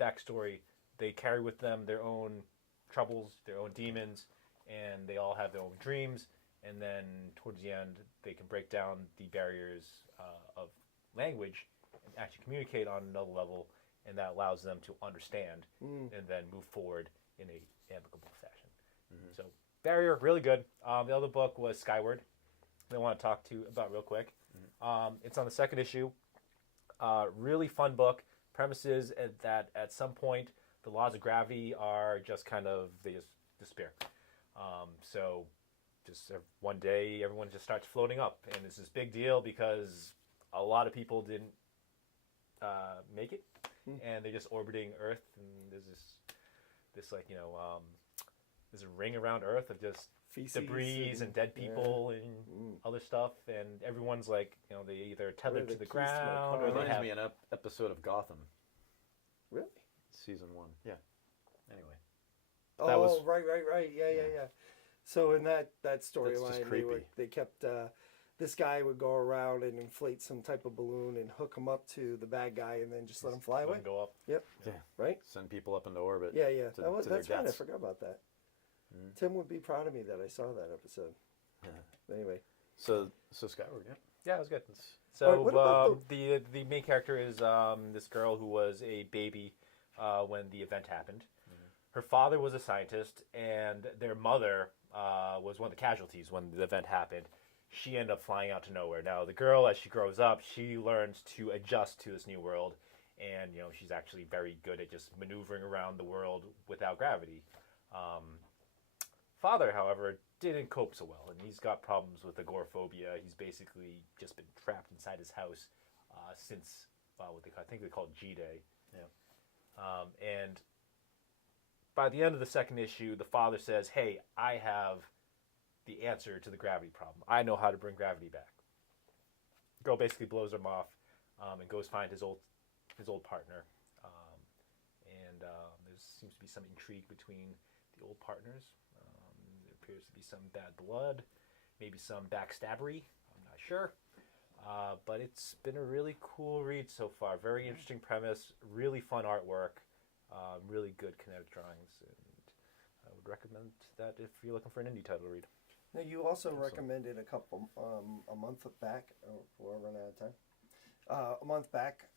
backstory. They carry with them their own troubles, their own demons, and they all have their own dreams. And then towards the end, they can break down the barriers of language and actually communicate on another level, and that allows them to understand and then move forward in a amicable fashion. So Barrier, really good. The other book was Skyward. I want to talk to you about real quick. It's on the 2nd issue. Really fun book. Premises that at some point the laws of gravity are just they just disappear. So just one day everyone just starts floating up, and it's this big deal because a lot of people didn't make it, and they're just orbiting Earth, and there's this there's a ring around Earth of just Feces debris and dead people and other stuff, and everyone's like, they either tethered the to the keys to my ground car? or they Reminds have. me of an episode of Gotham, Really? season 1. Yeah. Anyway. Oh, That was- right. Yeah. So in that storyline, creepy. they kept this guy would go around and inflate some type of balloon and hook him up to the bad guy, and then just let him fly Let away. 'em go up. Yep. Yeah. Right. Send people up into orbit. Yeah. To That's their right. I deaths. forgot about that. Tim would be proud of me that I saw that episode. Anyway. So Skyward, yeah. Yeah, it was good. Alright, So what about the main character is this girl who was a baby when the event happened. Her father was a scientist, and their mother was one of the casualties when the event happened. She ended up flying out to nowhere. Now, the girl, as she grows up, she learns to adjust to this new world, and she's actually very good at just maneuvering around the world without gravity. Father, however, didn't cope so well, and he's got problems with agoraphobia. He's basically just been trapped inside his house since I think they call it G-Day. Yeah. And by the end of the 2nd issue, the father says, "Hey, I have the answer to the gravity problem. I know how to bring gravity back." Girl basically blows him off and goes find his old partner. And there seems to be some intrigue between the old partners. There appears to be some bad blood, maybe some backstabbery. I'm not sure. But it's been a really cool read so far. Very interesting premise, really fun artwork, really good kinetic drawings, and I would recommend that if you're looking for an indie title to read. Now, you also recommended a month back, or we're running out of time. A month back,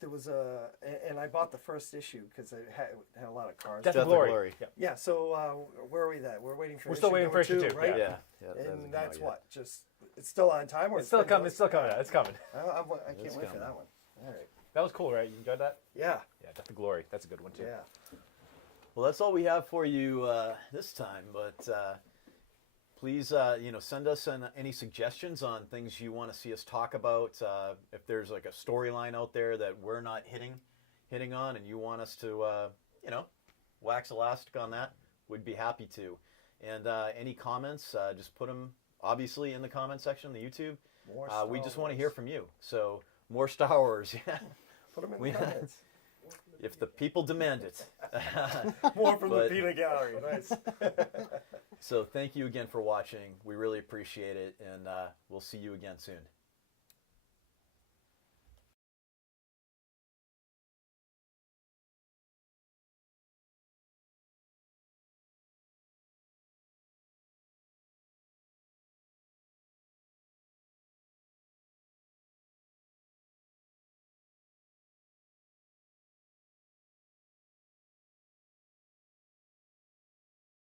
there was and I bought the first issue because it had a lot of cars. Death Death of of Glory. Glory. Yeah. Yeah, so where are we at? We're waiting for We're still waiting for number issue 2, right? Yeah. that hasn't And come out that's yet. what? Just it's still on time, or It's still coming. It's still coming out. It's coming. I can't It's wait for coming. that one. All right. That was cool, right? You enjoyed that? Yeah. Yeah, Death of Glory. That's a good one too. Yeah. Well, that's all we have for you this time. But please, send us any suggestions on things you want to see us talk about. If there's like a storyline out there that we're not hitting on, and you want us to, wax elastic on that, we'd be happy to. And any comments, just put them obviously in the comment section on the YouTube. More We just want to Wars. hear from you. So more Star Wars. Yeah. Put them in We- the comments. If the people demand it. More from But- the peanut gallery. Nice. So thank you again for watching. We really appreciate it, and we'll see you again soon.